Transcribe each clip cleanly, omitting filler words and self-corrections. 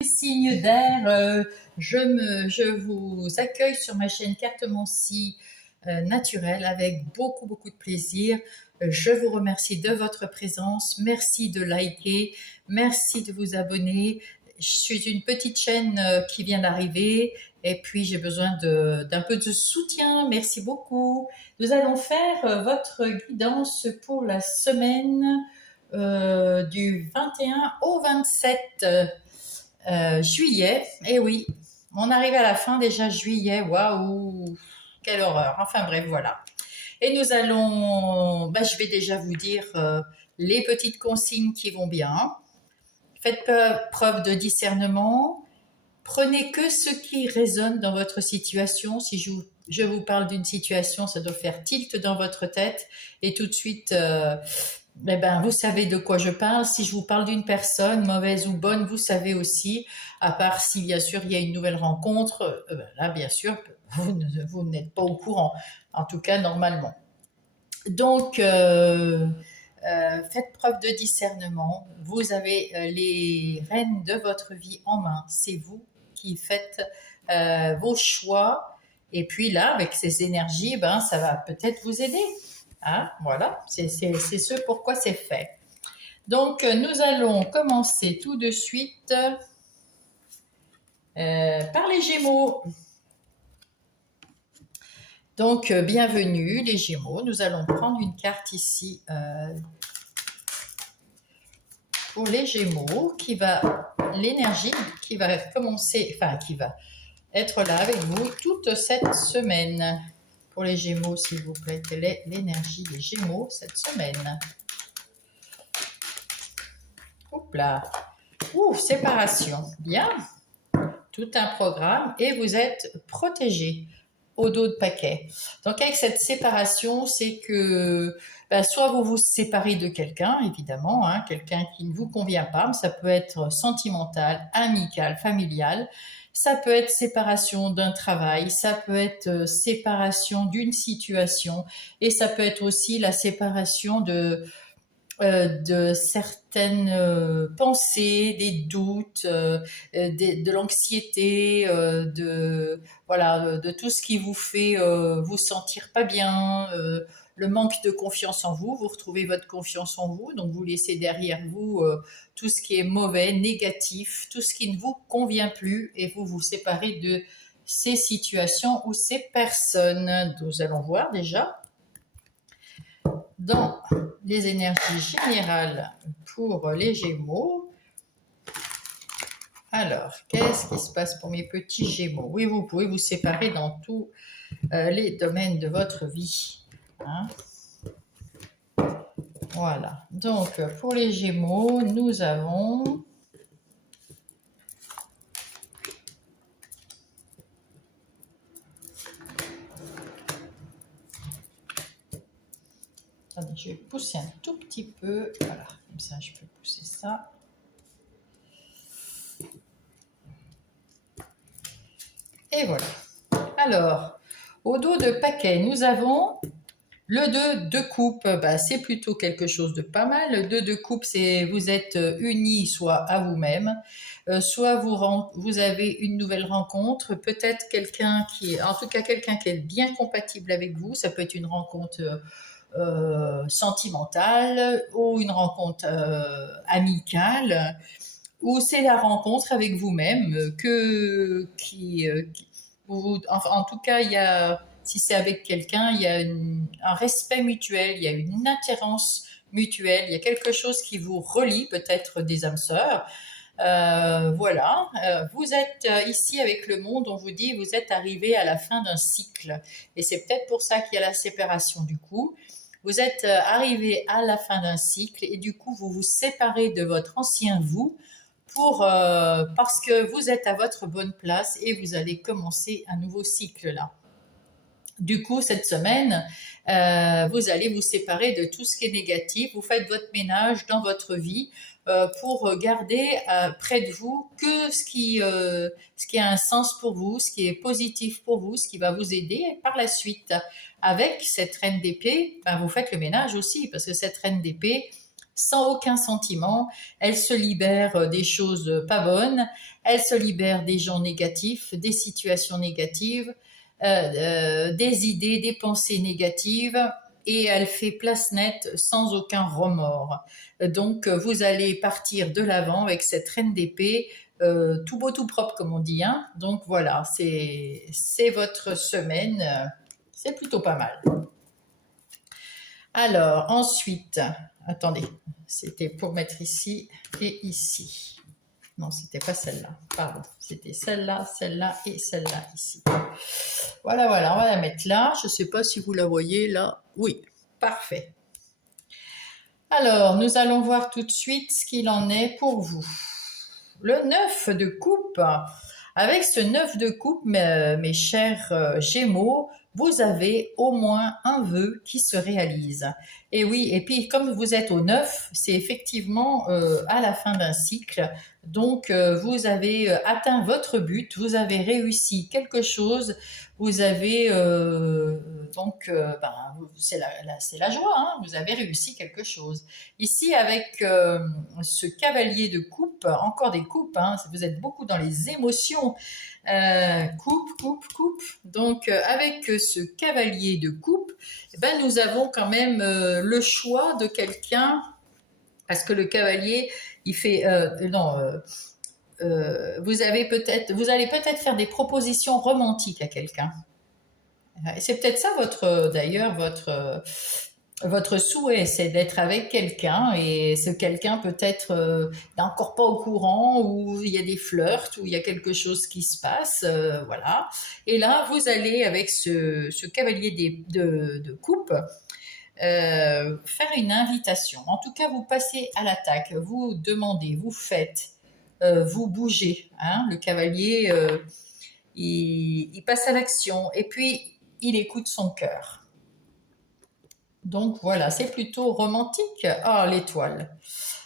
Signe d'air, je vous accueille sur ma chaîne Cartomancie naturelle avec beaucoup de plaisir. Je vous remercie de votre présence, merci de liker, merci de vous abonner. Je suis une petite chaîne qui vient d'arriver et puis j'ai besoin d'un peu de soutien. Merci beaucoup. Nous allons faire votre guidance pour la semaine du 21 au 27 juillet. Et oui, on arrive à la fin déjà juillet. Waouh, quelle horreur. Enfin bref, voilà. Et nous allons, je vais déjà vous dire les petites consignes qui vont bien. Faites preuve de discernement. Prenez que ce qui résonne dans votre situation. Si je vous parle d'une situation, ça doit faire tilt dans votre tête et tout de suite, vous savez de quoi je parle. Si je vous parle d'une personne, mauvaise ou bonne, vous savez aussi, à part si bien sûr il y a une nouvelle rencontre, là bien sûr, vous n'êtes pas au courant, en tout cas normalement. Donc, faites preuve de discernement. Vous avez les rênes de votre vie en main. C'est vous qui faites vos choix. Et puis là, avec ces énergies, ça va peut-être vous aider. Hein, voilà, c'est ce pourquoi c'est fait. Donc, nous allons commencer tout de suite par les Gémeaux. Donc, bienvenue les Gémeaux. Nous allons prendre une carte ici pour les Gémeaux, l'énergie qui va commencer, qui va être là avec vous toute cette semaine. Pour les Gémeaux, s'il vous plaît, quelle est l'énergie des Gémeaux cette semaine? Hop là. Séparation. Bien. Tout un programme et vous êtes protégé au dos de paquet. Donc avec cette séparation, c'est que soit vous vous séparez de quelqu'un, évidemment, hein, quelqu'un qui ne vous convient pas, mais ça peut être sentimental, amical, familial. Ça peut être séparation d'un travail, ça peut être séparation d'une situation et ça peut être aussi la séparation de certaines pensées, des doutes, de l'anxiété, de tout ce qui vous fait vous sentir pas bien, le manque de confiance en vous. Vous retrouvez votre confiance en vous, donc vous laissez derrière vous tout ce qui est mauvais, négatif, tout ce qui ne vous convient plus, et vous vous séparez de ces situations ou ces personnes. Nous allons voir déjà dans les énergies générales pour les Gémeaux. Alors, qu'est-ce qui se passe pour mes petits Gémeaux? Oui, vous pouvez vous séparer dans tous les domaines de votre vie. Hein, voilà. Donc, pour les Gémeaux, nous avons... Attendez, je vais pousser un tout petit peu. Voilà, comme ça, je peux pousser ça. Et voilà. Alors, au dos de paquet, nous avons le 2 de coupe. C'est plutôt quelque chose de pas mal. Le 2 de coupe, c'est vous êtes unis soit à vous-même, soit vous avez une nouvelle rencontre, peut-être en tout cas quelqu'un qui est bien compatible avec vous. Ça peut être une rencontre sentimentale ou une rencontre amicale, ou c'est la rencontre avec vous-même en tout cas, si c'est avec quelqu'un, il y a un respect mutuel, il y a une attirance mutuelle, il y a quelque chose qui vous relie, peut-être des âmes sœurs. Voilà, vous êtes ici avec le monde, on vous dit vous êtes arrivé à la fin d'un cycle, et c'est peut-être pour ça qu'il y a la séparation du coup. Vous êtes arrivé à la fin d'un cycle et du coup vous vous séparez de votre ancien vous parce que vous êtes à votre bonne place et vous allez commencer un nouveau cycle là. Du coup, cette semaine, vous allez vous séparer de tout ce qui est négatif. Vous faites votre ménage dans votre vie pour garder près de vous que ce qui a un sens pour vous, ce qui est positif pour vous, ce qui va vous aider. Et par la suite, avec cette reine d'épée, vous faites le ménage aussi, parce que cette reine d'épée, sans aucun sentiment. Elle se libère des choses pas bonnes, elle se libère des gens négatifs, des situations négatives, des idées, des pensées négatives, et elle fait place nette sans aucun remords. Donc vous allez partir de l'avant avec cette reine d'épée, tout beau tout propre comme on dit, hein. Donc voilà, c'est votre semaine, c'est plutôt pas mal. Alors ensuite, attendez, c'était pour mettre ici et ici. Non, c'était pas celle-là, pardon. C'était celle-là, celle-là et celle-là ici. Voilà, voilà, on va la mettre là. Je ne sais pas si vous la voyez là. Oui, parfait. Alors, nous allons voir tout de suite ce qu'il en est pour vous. Le 9 de coupe. Avec ce 9 de coupe, mes chers Gémeaux, vous avez au moins un vœu qui se réalise. Et oui, et puis comme vous êtes au 9, c'est effectivement à la fin d'un cycle. Donc vous avez atteint votre but, vous avez réussi quelque chose, vous avez c'est la joie, hein, vous avez réussi quelque chose. Ici avec ce cavalier de coupe, encore des coupes, hein, vous êtes beaucoup dans les émotions. Coupe. Donc, avec ce cavalier de coupe, eh ben, nous avons quand même le choix de quelqu'un, parce que le cavalier, il fait, vous allez peut-être faire des propositions romantiques à quelqu'un. C'est peut-être ça d'ailleurs, votre souhait, c'est d'être avec quelqu'un, et ce quelqu'un peut-être n'est encore pas au courant, ou il y a des flirts, ou il y a quelque chose qui se passe, voilà. Et là, vous allez avec ce cavalier de coupe faire une invitation. En tout cas, vous passez à l'attaque, vous demandez, vous faites, vous bougez. Hein, le cavalier, il passe à l'action, et puis il écoute son cœur. Donc voilà, c'est plutôt romantique. Ah, l'étoile.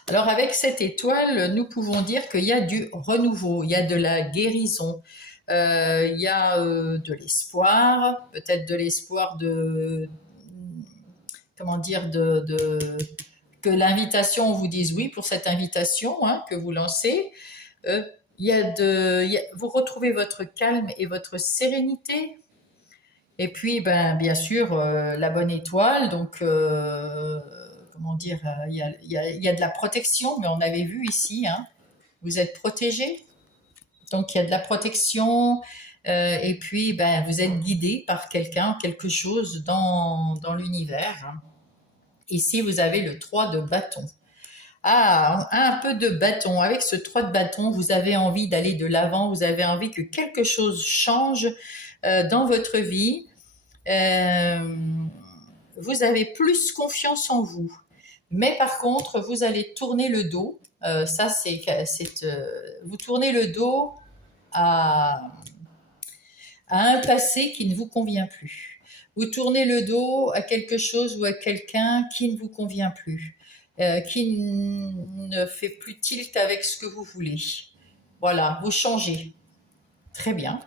Alors avec cette étoile, nous pouvons dire qu'il y a du renouveau, il y a de la guérison, il y a de l'espoir, peut-être de l'espoir comment dire, que l'invitation, on vous dise oui pour cette invitation, hein, que vous lancez. Vous retrouvez votre calme et votre sérénité. Et puis, ben, bien sûr, la bonne étoile, donc, comment dire, il y a de la protection, mais on avait vu ici, hein, vous êtes protégé, donc il y a de la protection, et puis, ben, vous êtes guidé par quelqu'un, quelque chose dans l'univers. Hein. Ici, vous avez le 3 de bâton. Ah, un peu de bâton. Avec ce 3 de bâton, vous avez envie d'aller de l'avant, vous avez envie que quelque chose change dans votre vie. Vous avez plus confiance en vous. Mais par contre, vous allez tourner le dos. Vous tournez le dos à, à un passé qui ne vous convient plus. Vous tournez le dos à quelque chose ou à quelqu'un qui ne vous convient plus, qui ne fait plus tilt avec ce que vous voulez. Voilà, vous changez. Très bien.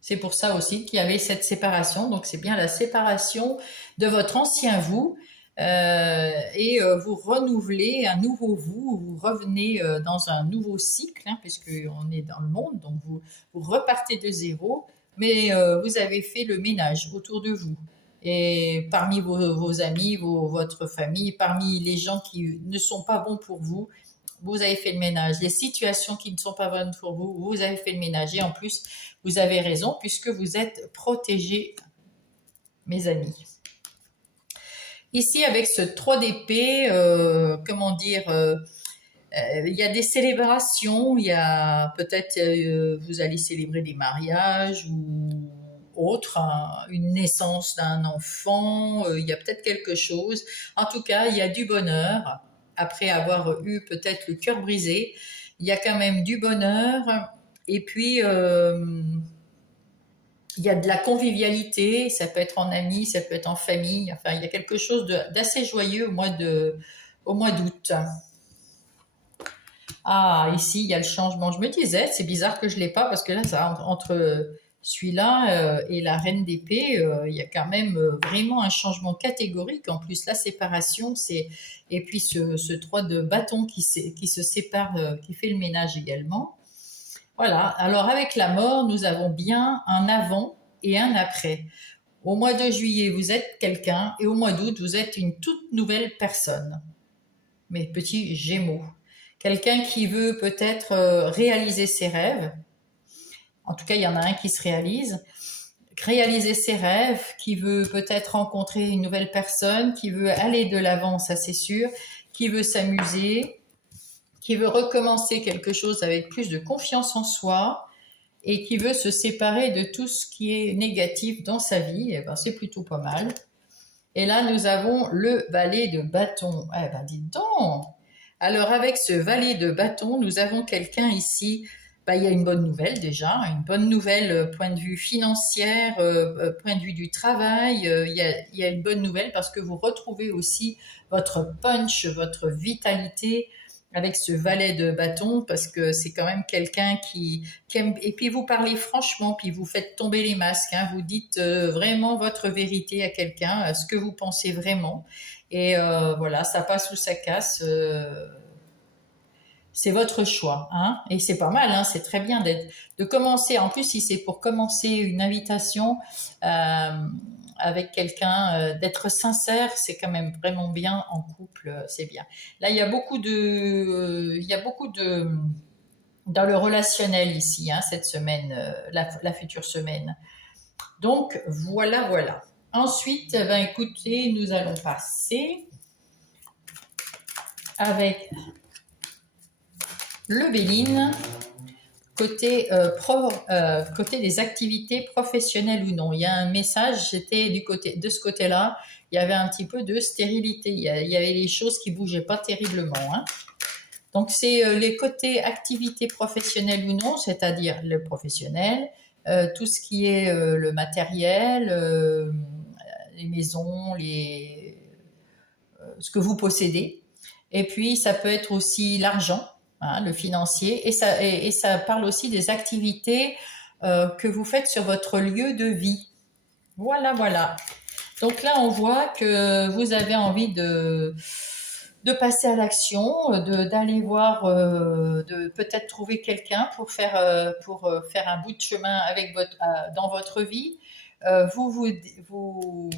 C'est pour ça aussi qu'il y avait cette séparation. Donc c'est bien la séparation de votre ancien vous, et vous renouvelez un nouveau vous, vous revenez dans un nouveau cycle, hein, puisqu'on est dans le monde, donc vous repartez de zéro, mais vous avez fait le ménage autour de vous. Et parmi vos amis, votre famille, parmi les gens qui ne sont pas bons pour vous, vous avez fait le ménage. Les situations qui ne sont pas bonnes pour vous, vous avez fait le ménage. Et en plus, vous avez raison puisque vous êtes protégés, mes amis. Ici, avec ce 3 d'épée, comment dire, il y a des célébrations, il y a peut-être, vous allez célébrer des mariages ou autre, hein, une naissance d'un enfant, il y a peut-être quelque chose. En tout cas, il y a du bonheur. Après avoir eu peut-être le cœur brisé, il y a quand même du bonheur. Et puis, il y a de la convivialité, ça peut être en amis, ça peut être en famille. Enfin, il y a quelque chose d'assez joyeux au mois d'août. Ah, ici, il y a le changement. Je me disais, c'est bizarre que je ne l'ai pas, parce que là, ça, entre Celui-là et la reine d'épée, il y a quand même vraiment un changement catégorique. En plus, la séparation, c'est et puis ce 3 de bâton qui se sépare, qui fait le ménage également. Voilà. Alors avec la mort, nous avons bien un avant et un après. Au mois de juillet, vous êtes quelqu'un et au mois d'août, vous êtes une toute nouvelle personne. Mes petits Gémeaux. Quelqu'un qui veut peut-être réaliser ses rêves. En tout cas, il y en a un qui se réalise. Réaliser ses rêves, qui veut peut-être rencontrer une nouvelle personne, qui veut aller de l'avant, ça c'est sûr, qui veut s'amuser, qui veut recommencer quelque chose avec plus de confiance en soi et qui veut se séparer de tout ce qui est négatif dans sa vie. Eh ben, c'est plutôt pas mal. Et là, nous avons le valet de bâton. Eh ben, dites donc. Alors, avec ce valet de bâton, nous avons quelqu'un ici. Ben, il y a une bonne nouvelle déjà, une bonne nouvelle point de vue financier, point de vue du travail. Il y a une bonne nouvelle parce que vous retrouvez aussi votre punch, votre vitalité avec ce valet de bâton parce que c'est quand même quelqu'un qui aime. Et puis vous parlez franchement, puis vous faites tomber les masques. Hein, vous dites vraiment votre vérité à quelqu'un, ce que vous pensez vraiment. Et voilà, ça passe ou ça casse. C'est votre choix, hein, et c'est pas mal, hein, c'est très bien de commencer. En plus, si c'est pour commencer une invitation avec quelqu'un, d'être sincère, c'est quand même vraiment bien en couple, c'est bien. Là, il y a beaucoup de dans le relationnel ici, hein, cette semaine, la future semaine. Donc voilà, voilà. Ensuite, ben écoutez, nous allons passer avec le Béline, côté des activités professionnelles ou non. Il y a un message, j'étais de ce côté-là, il y avait un petit peu de stérilité, il y avait les choses qui bougeaient pas terriblement. Hein. Donc c'est les côtés activités professionnelles ou non, c'est-à-dire le professionnel, tout ce qui est le matériel, les maisons, ce que vous possédez. Et puis ça peut être aussi l'argent. Hein, le financier, et ça parle aussi des activités que vous faites sur votre lieu de vie. Voilà, voilà. Donc là, on voit que vous avez envie de passer à l'action, d'aller voir, de peut-être trouver quelqu'un pour faire un bout de chemin dans votre vie. Vous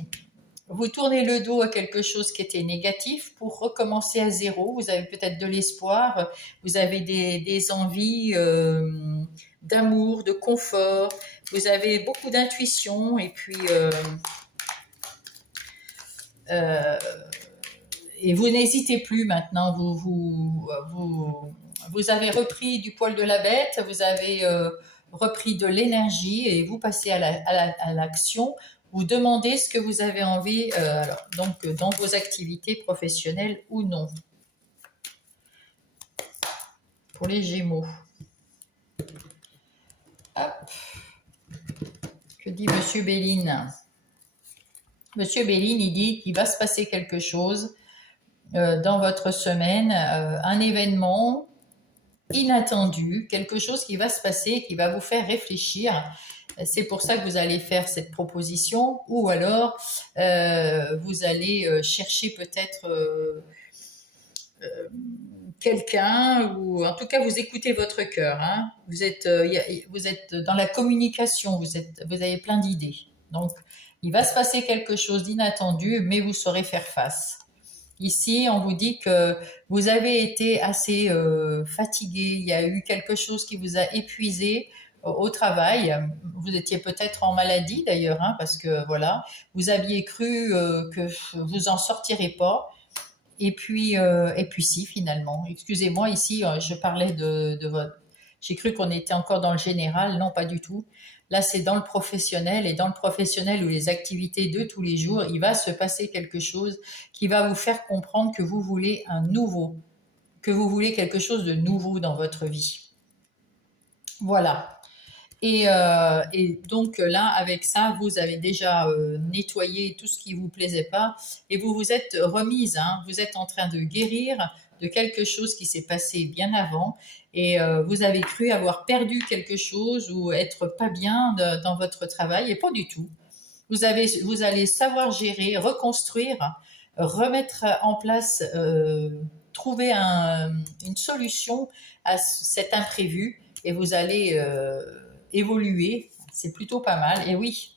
vous tournez le dos à quelque chose qui était négatif pour recommencer à zéro. Vous avez peut-être de l'espoir, vous avez des envies d'amour, de confort, vous avez beaucoup d'intuition euh, et vous n'hésitez plus maintenant. Vous avez repris du poil de la bête, vous avez repris de l'énergie et vous passez à l'action. Vous demandez ce que vous avez envie, donc dans vos activités professionnelles ou non. Pour les Gémeaux. Hop. Que dit Monsieur Béline? Monsieur Béline, il dit qu'il va se passer quelque chose dans votre semaine, un événement inattendu, quelque chose qui va se passer, qui va vous faire réfléchir. C'est pour ça que vous allez faire cette proposition, ou alors vous allez chercher peut-être quelqu'un, ou en tout cas vous écoutez votre cœur. Hein. Vous êtes dans la communication, vous avez plein d'idées. Donc il va se passer quelque chose d'inattendu, mais vous saurez faire face. Ici, on vous dit que vous avez été assez fatigué, il y a eu quelque chose qui vous a épuisé au travail. Vous étiez peut-être en maladie d'ailleurs, hein, parce que voilà, vous aviez cru que vous en sortirez pas. Et puis si finalement. Excusez-moi, ici, je parlais de votre. J'ai cru qu'on était encore dans le général, non, pas du tout. Là, c'est dans le professionnel, et dans le professionnel ou les activités de tous les jours, il va se passer quelque chose qui va vous faire comprendre que vous voulez que vous voulez quelque chose de nouveau dans votre vie. Voilà. Et donc là, avec ça, vous avez déjà nettoyé tout ce qui vous plaisait pas et vous vous êtes remise. Hein, vous êtes en train de guérir de quelque chose qui s'est passé bien avant et vous avez cru avoir perdu quelque chose ou être pas bien dans votre travail et pas du tout. Vous allez savoir gérer, reconstruire, remettre en place, trouver une solution à cet imprévu et vous allez évoluer. C'est plutôt pas mal. Et oui,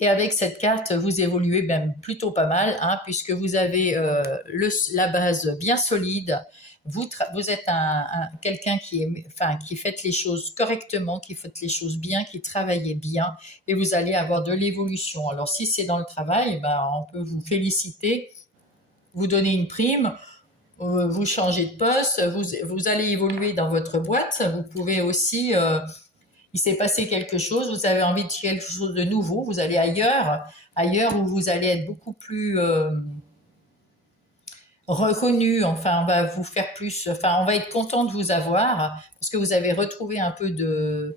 et avec cette carte, vous évoluez même plutôt pas mal, hein, puisque vous avez la base bien solide. Vous êtes quelqu'un qui fait les choses correctement, qui fait les choses bien, qui travaille bien, et vous allez avoir de l'évolution. Alors si c'est dans le travail, ben, on peut vous féliciter, vous donner une prime, vous changez de poste, vous allez évoluer dans votre boîte. Vous pouvez aussi il s'est passé quelque chose, vous avez envie de quelque chose de nouveau, vous allez ailleurs où vous allez être beaucoup plus reconnu, enfin on va vous faire plus, enfin on va être content de vous avoir parce que vous avez retrouvé un peu de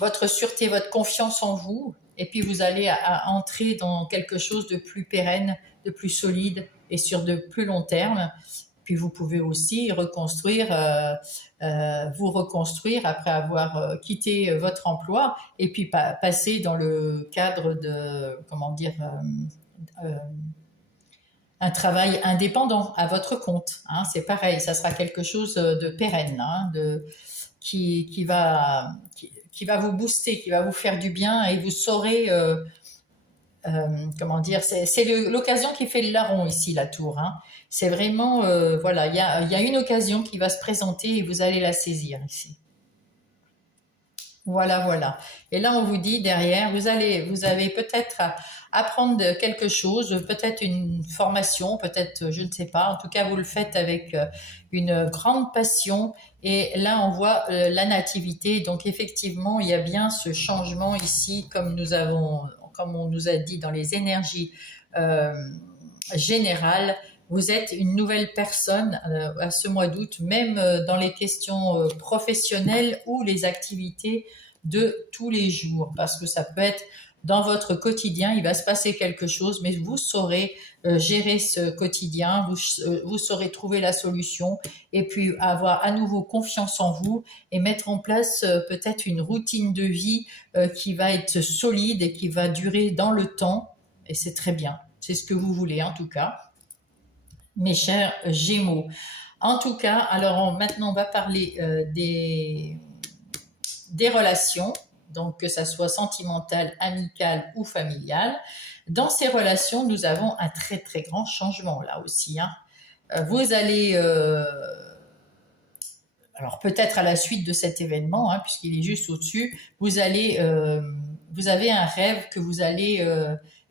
votre sûreté, votre confiance en vous et puis vous allez entrer dans quelque chose de plus pérenne, de plus solide et sur de plus long terme. Puis vous pouvez aussi vous reconstruire après avoir quitté votre emploi et puis passer dans le cadre de, comment dire, un travail indépendant à votre compte. Hein, c'est pareil, ça sera quelque chose de pérenne, hein, qui va vous booster, qui va vous faire du bien et vous saurez, comment dire, c'est l'occasion qui fait le larron ici, la tour. Hein. C'est vraiment, voilà, il y a une occasion qui va se présenter et vous allez la saisir ici. Voilà, voilà. Et là, on vous dit derrière, vous avez peut-être à apprendre quelque chose, peut-être une formation, peut-être, je ne sais pas. En tout cas, vous le faites avec une grande passion. Et là, on voit la nativité. Donc, effectivement, il y a bien ce changement ici, comme on nous a dit dans les énergies euh, générales. Vous êtes une nouvelle personne à ce mois d'août, même dans les questions professionnelles ou les activités de tous les jours, parce que ça peut être dans votre quotidien, il va se passer quelque chose, mais vous saurez gérer ce quotidien, vous saurez trouver la solution et puis avoir à nouveau confiance en vous et mettre en place peut-être une routine de vie qui va être solide et qui va durer dans le temps, et c'est très bien, c'est ce que vous voulez en tout cas. Mes chers Gémeaux. En tout cas, alors maintenant on va parler des relations, donc que ça soit sentimentale, amicale ou familiale. Dans ces relations, nous avons un très très grand changement là aussi. Hein. Vous allez, alors peut-être à la suite de cet événement, hein, puisqu'il est juste au-dessus, vous avez un rêve que vous allez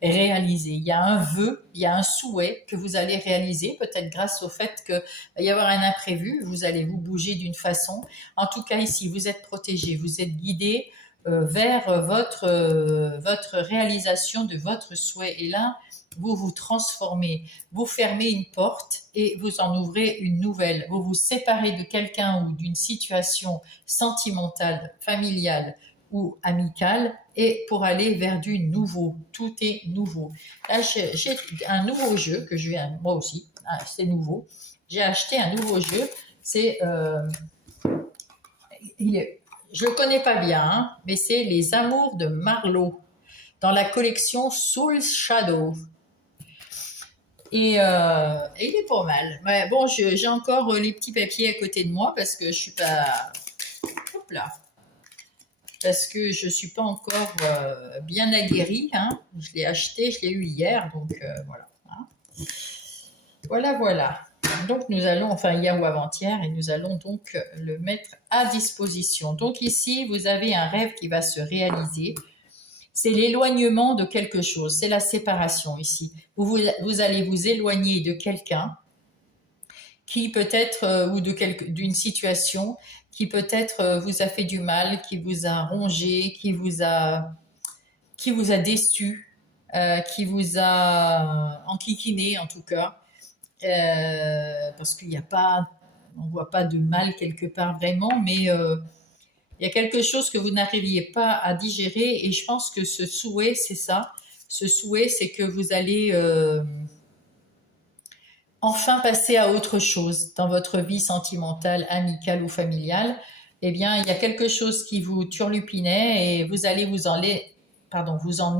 réaliser. Il y a un vœu, il y a un souhait que vous allez réaliser, peut-être grâce au fait qu'il va y avoir un imprévu, vous allez vous bouger d'une façon. En tout cas, ici, vous êtes protégé, vous êtes guidé vers votre réalisation de votre souhait. Et là, vous vous transformez, vous fermez une porte et vous en ouvrez une nouvelle. Vous vous séparez de quelqu'un ou d'une situation sentimentale, familiale ou amicale et pour aller vers du nouveau. Tout est nouveau. Là, j'ai un nouveau jeu que je viens, moi aussi, c'est nouveau. J'ai acheté un nouveau jeu. C'est, je le connais pas bien, hein, mais c'est Les Amours de Marlowe dans la collection Soul Shadow. Et il est pas mal. Mais bon, j'ai encore les petits papiers à côté de moi parce que je suis pas. Hop là. Parce que je suis pas encore bien aguerrie. Hein. Je l'ai acheté, je l'ai eu hier, donc voilà. Hein. Voilà, voilà. Donc nous allons, enfin hier ou avant-hier, et nous allons donc le mettre à disposition. Donc ici, vous avez un rêve qui va se réaliser. C'est l'éloignement de quelque chose, c'est la séparation ici. Vous allez vous éloigner de quelqu'un qui peut-être, ou d'une situation qui peut-être vous a fait du mal, qui vous a rongé, qui vous a déçu, qui vous a enquiquiné en tout cas, parce qu'il n'y a pas, on voit pas de mal quelque part vraiment, mais il y a quelque chose que vous n'arriviez pas à digérer et je pense que ce souhait, c'est ça. Ce souhait, c'est que vous allez enfin passer à autre chose dans votre vie sentimentale, amicale ou familiale. Eh bien, il y a quelque chose qui vous turlupinait et vous allez vous en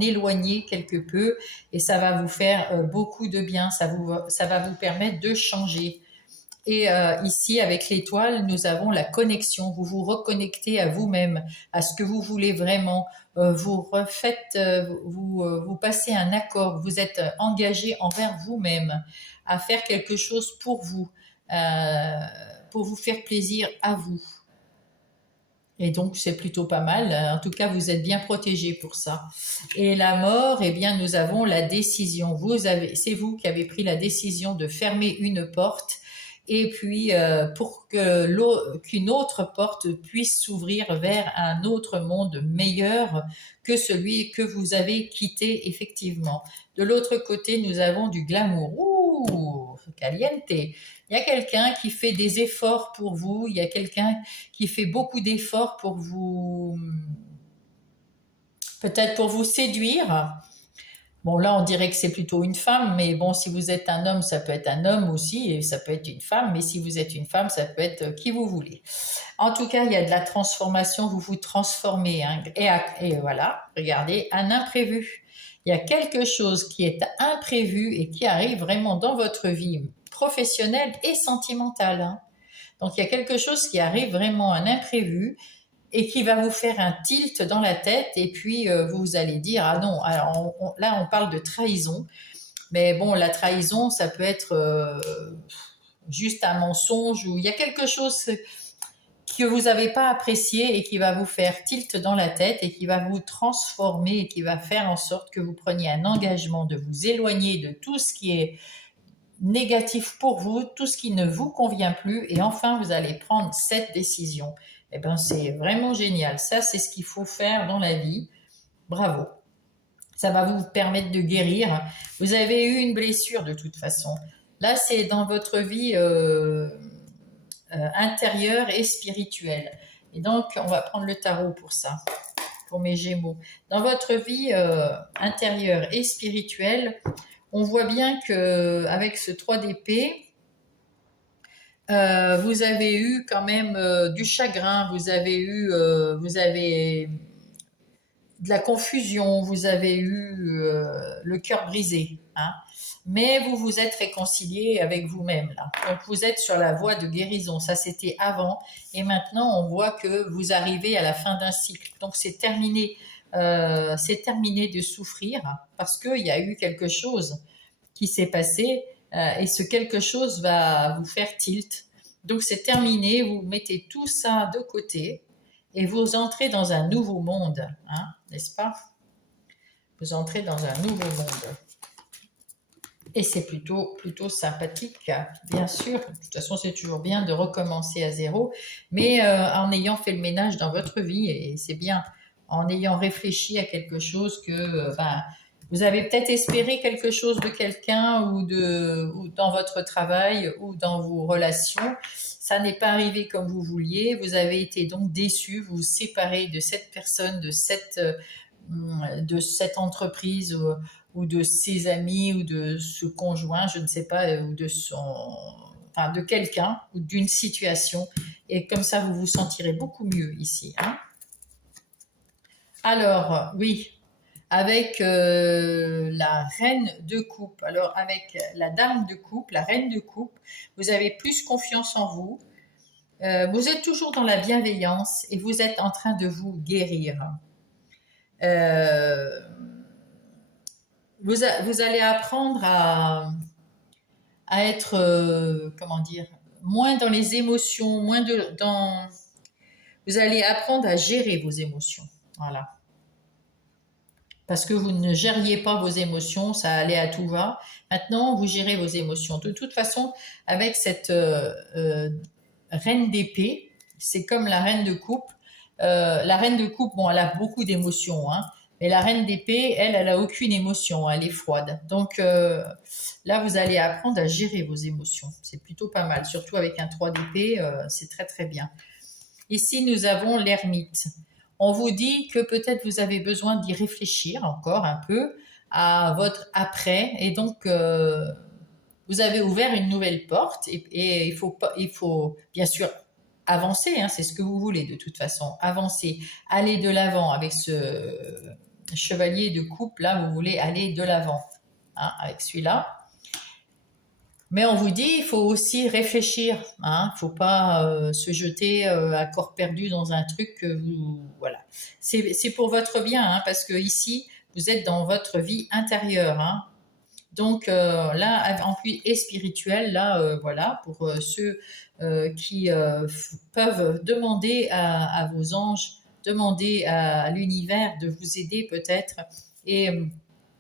éloigner quelque peu et ça va vous faire beaucoup de bien, ça va vous permettre de changer. Et ici, avec l'étoile, nous avons la connexion. Vous vous reconnectez à vous-même, à ce que vous voulez vraiment. Vous refaites, vous passez un accord. Vous êtes engagé envers vous-même à faire quelque chose euh, pour vous faire plaisir à vous. Et donc, c'est plutôt pas mal. En tout cas, vous êtes bien protégé pour ça. Et la mort, eh bien, nous avons la décision. C'est vous qui avez pris la décision de fermer une porte et puis pour qu'une autre porte puisse s'ouvrir vers un autre monde meilleur que celui que vous avez quitté effectivement. De l'autre côté, nous avons du glamour. Ouh, caliente. Il y a quelqu'un qui fait des efforts pour vous, il y a quelqu'un qui fait beaucoup d'efforts pour vous, peut-être pour vous séduire. Bon, là, on dirait que c'est plutôt une femme, mais bon, si vous êtes un homme, ça peut être un homme aussi, et ça peut être une femme, mais si vous êtes une femme, ça peut être qui vous voulez. En tout cas, il y a de la transformation, vous vous transformez, hein, et voilà, regardez, un imprévu. Il y a quelque chose qui est imprévu et qui arrive vraiment dans votre vie professionnelle et sentimentale, hein. Donc, il y a quelque chose qui arrive vraiment, un imprévu, et qui va vous faire un tilt dans la tête et puis vous allez dire ah non, alors là on parle de trahison, mais bon, la trahison ça peut être juste un mensonge ou il y a quelque chose que vous n'avez pas apprécié et qui va vous faire tilt dans la tête et qui va vous transformer et qui va faire en sorte que vous preniez un engagement de vous éloigner de tout ce qui est négatif pour vous, tout ce qui ne vous convient plus, et enfin vous allez prendre cette décision. Eh bien, c'est vraiment génial. Ça, c'est ce qu'il faut faire dans la vie. Bravo. Ça va vous permettre de guérir. Vous avez eu une blessure de toute façon. Là, c'est dans votre vie intérieure et spirituelle. Et donc, on va prendre le tarot pour ça, pour mes Gémeaux. Dans votre vie intérieure et spirituelle, on voit bien que avec ce 3 d'épée, vous avez eu quand même du chagrin, vous avez de la confusion, vous avez eu le cœur brisé, hein. Mais vous vous êtes réconcilié avec vous-même là. Donc vous êtes sur la voie de guérison. Ça c'était avant, et maintenant on voit que vous arrivez à la fin d'un cycle. Donc c'est terminé de souffrir parce qu'il y a eu quelque chose qui s'est passé et ce quelque chose va vous faire tilt. Donc c'est terminé, vous mettez tout ça de côté et vous entrez dans un nouveau monde, hein, n'est-ce pas? Vous entrez dans un nouveau monde. Et c'est plutôt sympathique, bien sûr. De toute façon, c'est toujours bien de recommencer à zéro, mais en ayant fait le ménage dans votre vie, et c'est bien, en ayant réfléchi à quelque chose que vous avez peut-être espéré quelque chose de quelqu'un ou dans votre travail ou dans vos relations. Ça n'est pas arrivé comme vous vouliez. Vous avez été donc déçu. Vous vous séparez de cette personne, de cette entreprise ou de ses amis ou de ce conjoint, je ne sais pas, ou de quelqu'un ou d'une situation. Et comme ça, vous vous sentirez beaucoup mieux ici, hein. Alors, oui, avec la reine de coupe. Alors, avec la dame de coupe, la reine de coupe, vous avez plus confiance en vous. Vous êtes toujours dans la bienveillance et vous êtes en train de vous guérir. Euh, vous allez apprendre à être, comment dire, moins dans les émotions, vous allez apprendre à gérer vos émotions. Voilà. Parce que vous ne gériez pas vos émotions, ça allait à tout va. Maintenant, vous gérez vos émotions. De toute façon, avec cette reine d'épée, c'est comme la reine de coupe. La reine de coupe, bon, elle a beaucoup d'émotions, hein, mais la reine d'épée, elle a aucune émotion, elle est froide. Donc là, vous allez apprendre à gérer vos émotions. C'est plutôt pas mal, surtout avec un 3 d'épée, c'est très très bien. Ici, nous avons l'ermite. On vous dit que peut-être vous avez besoin d'y réfléchir encore un peu à votre après, et donc vous avez ouvert une nouvelle porte et il faut bien sûr avancer, hein, c'est ce que vous voulez de toute façon, avancer, aller de l'avant avec ce chevalier de coupe, là, vous voulez aller de l'avant, hein, avec celui-là. Mais on vous dit, il faut aussi réfléchir, hein. Il ne faut pas se jeter à corps perdu dans un truc que vous... Voilà. C'est pour votre bien, hein, parce que ici, vous êtes dans votre vie intérieure, hein. Donc là, en plus, et spirituel, là, voilà, pour ceux qui peuvent demander à vos anges, demander à l'univers de vous aider peut-être, et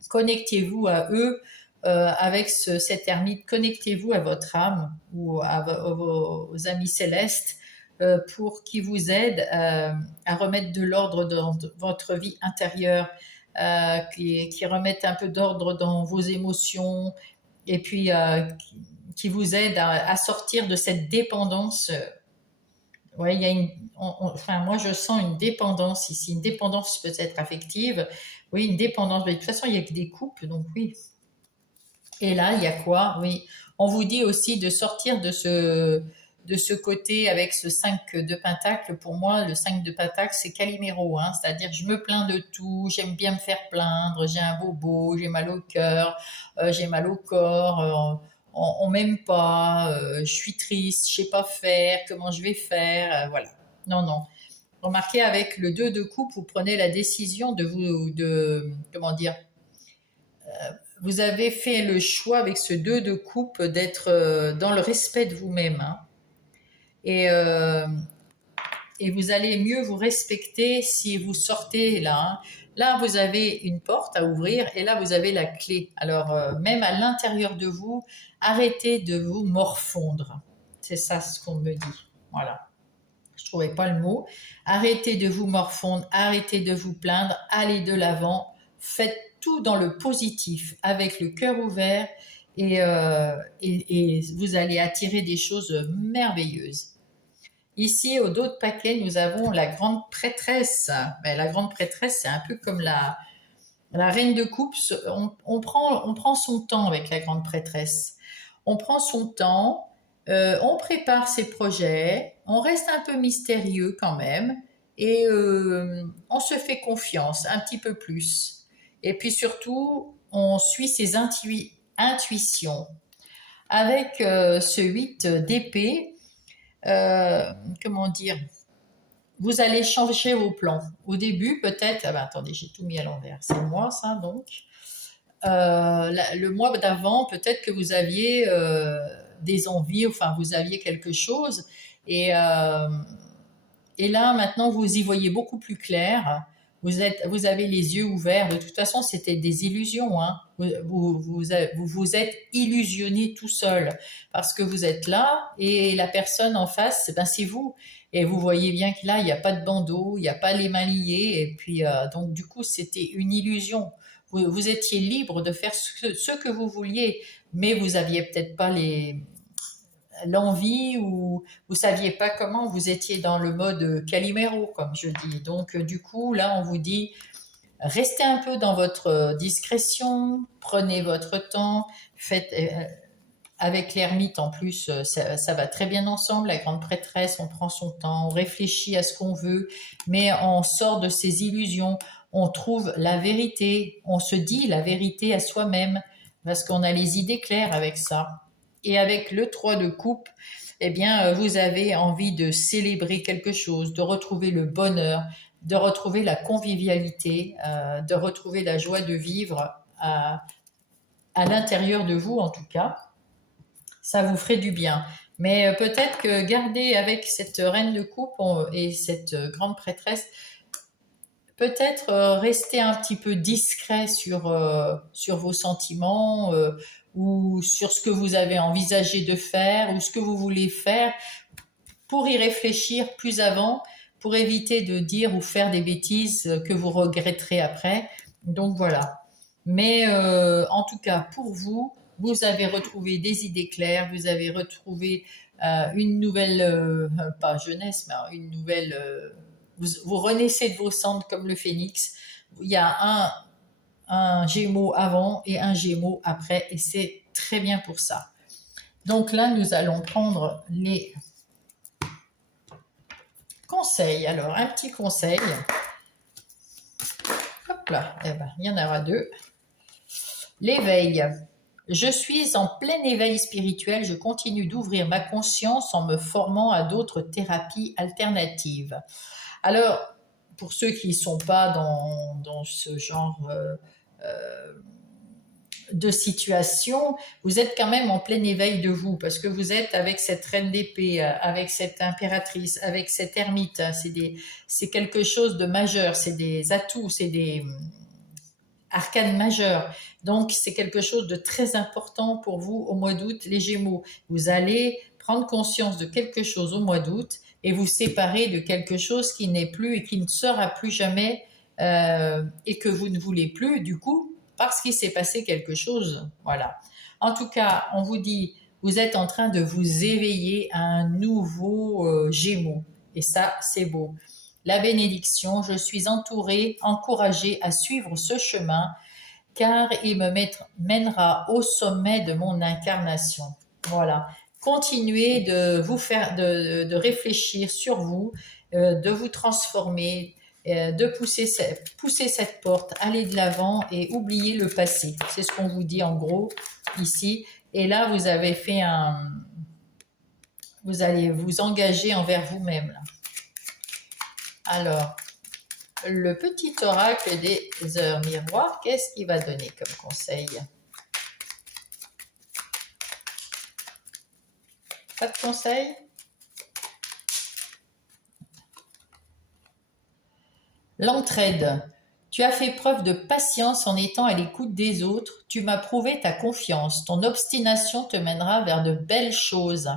connectez-vous à eux avec cette ermite, connectez-vous à votre âme ou à vos amis célestes pour qu'ils vous aident à remettre de l'ordre dans votre vie intérieure, qui remettent un peu d'ordre dans vos émotions et puis qui vous aident à sortir de cette dépendance. Ouais, il y a enfin, moi je sens une dépendance ici, une dépendance peut-être affective, oui, une dépendance. Mais de toute façon, il n'y a que des couples, donc oui. Et là, il y a quoi? Oui, on vous dit aussi de sortir de ce côté avec ce 5 de Pentacle. Pour moi, le 5 de Pentacle, c'est Calimero, hein, c'est-à-dire je me plains de tout, j'aime bien me faire plaindre, j'ai un bobo, j'ai mal au cœur, j'ai mal au corps, on m'aime pas, je suis triste, je sais pas faire, comment je vais faire, voilà. Non, non. Remarquez, avec le 2 de coupe, vous prenez la décision comment dire, vous avez fait le choix avec ce 2 de coupe d'être dans le respect de vous-même, hein. Et, euh, et vous allez mieux vous respecter si vous sortez là, hein. Là, vous avez une porte à ouvrir et là, vous avez la clé. Alors, même à l'intérieur de vous, arrêtez de vous morfondre. C'est ça ce qu'on me dit. Voilà. Je ne trouvais pas le mot. Arrêtez de vous morfondre, arrêtez de vous plaindre, allez de l'avant, faites tout dans le positif, avec le cœur ouvert et vous allez attirer des choses merveilleuses. Ici, au dos de paquet, nous avons la grande prêtresse. Ben, la grande prêtresse, c'est un peu comme la reine de coupe. On prend son temps avec la grande prêtresse. On prend son temps, on prépare ses projets, on reste un peu mystérieux quand même, et on se fait confiance un petit peu plus. Et puis surtout, on suit ses intuitions. Avec ce 8 d'épée, comment dire, vous allez changer vos plans. Au début, peut-être, ah ben, attendez, j'ai tout mis à l'envers, c'est moi ça donc. Le mois d'avant, peut-être que vous aviez des envies, enfin vous aviez quelque chose, et, euh, et là maintenant vous y voyez beaucoup plus clair. Vous avez les yeux ouverts. De toute façon, c'était des illusions, hein. Vous êtes illusionné tout seul parce que vous êtes là et la personne en face, ben c'est vous. Et vous voyez bien que là, il n'y a pas de bandeau, il n'y a pas les mains liées. Et puis, donc, du coup, c'était une illusion. Vous étiez libre de faire ce que vous vouliez, mais vous aviez peut-être pas l'envie ou vous saviez pas comment, vous étiez dans le mode Calimero, comme je dis. Donc, du coup, là, on vous dit, restez un peu dans votre discrétion, prenez votre temps, faites, avec l'ermite en plus, ça va très bien ensemble. La grande prêtresse, on prend son temps, on réfléchit à ce qu'on veut, mais on sort de ses illusions, on trouve la vérité, on se dit la vérité à soi-même, parce qu'on a les idées claires avec ça. Et avec le 3 de coupe, eh bien, vous avez envie de célébrer quelque chose, de retrouver le bonheur, de retrouver la convivialité, de retrouver la joie de vivre à l'intérieur de vous en tout cas. Ça vous ferait du bien. Mais peut-être que garder avec cette reine de coupe et cette grande prêtresse, peut-être rester un petit peu discret sur vos sentiments ou sur ce que vous avez envisagé de faire ou ce que vous voulez faire pour y réfléchir plus avant, pour éviter de dire ou faire des bêtises que vous regretterez après. Donc voilà. Mais en tout cas, pour vous, vous avez retrouvé des idées claires, vous avez retrouvé une nouvelle, pas jeunesse, mais une nouvelle... vous renaissez de vos cendres comme le phénix. Il y a un Gémeaux avant et un Gémeaux après, et c'est très bien pour ça. Donc là, nous allons prendre les conseils. Alors, un petit conseil. Hop là, eh ben, il y en aura deux. L'éveil. Je suis en plein éveil spirituel. Je continue d'ouvrir ma conscience en me formant à d'autres thérapies alternatives. Alors, pour ceux qui ne sont pas dans ce genre de situation, vous êtes quand même en plein éveil de vous, parce que vous êtes avec cette reine d'épée, avec cette impératrice, avec cette ermite. C'est quelque chose de majeur, c'est des atouts, c'est des arcane majeure. Donc, c'est quelque chose de très important pour vous au mois d'août, les Gémeaux. Vous allez prendre conscience de quelque chose au mois d'août et vous séparer de quelque chose qui n'est plus et qui ne sera plus jamais et que vous ne voulez plus, du coup, parce qu'il s'est passé quelque chose. Voilà. En tout cas, on vous dit, vous êtes en train de vous éveiller à un nouveau Gémeaux. Et ça, c'est beau. La bénédiction, je suis entourée, encouragée à suivre ce chemin car il me mènera au sommet de mon incarnation. Voilà. Continuez de vous faire, de réfléchir sur vous, de vous transformer, de pousser cette porte, aller de l'avant et oublier le passé. C'est ce qu'on vous dit en gros ici. Et là, vous avez fait vous allez vous engager envers vous-même. Alors, le petit oracle des heures miroirs, qu'est-ce qu'il va donner comme conseil? Pas de conseil? L'entraide. Tu as fait preuve de patience en étant à l'écoute des autres. Tu m'as prouvé ta confiance. Ton obstination te mènera vers de belles choses.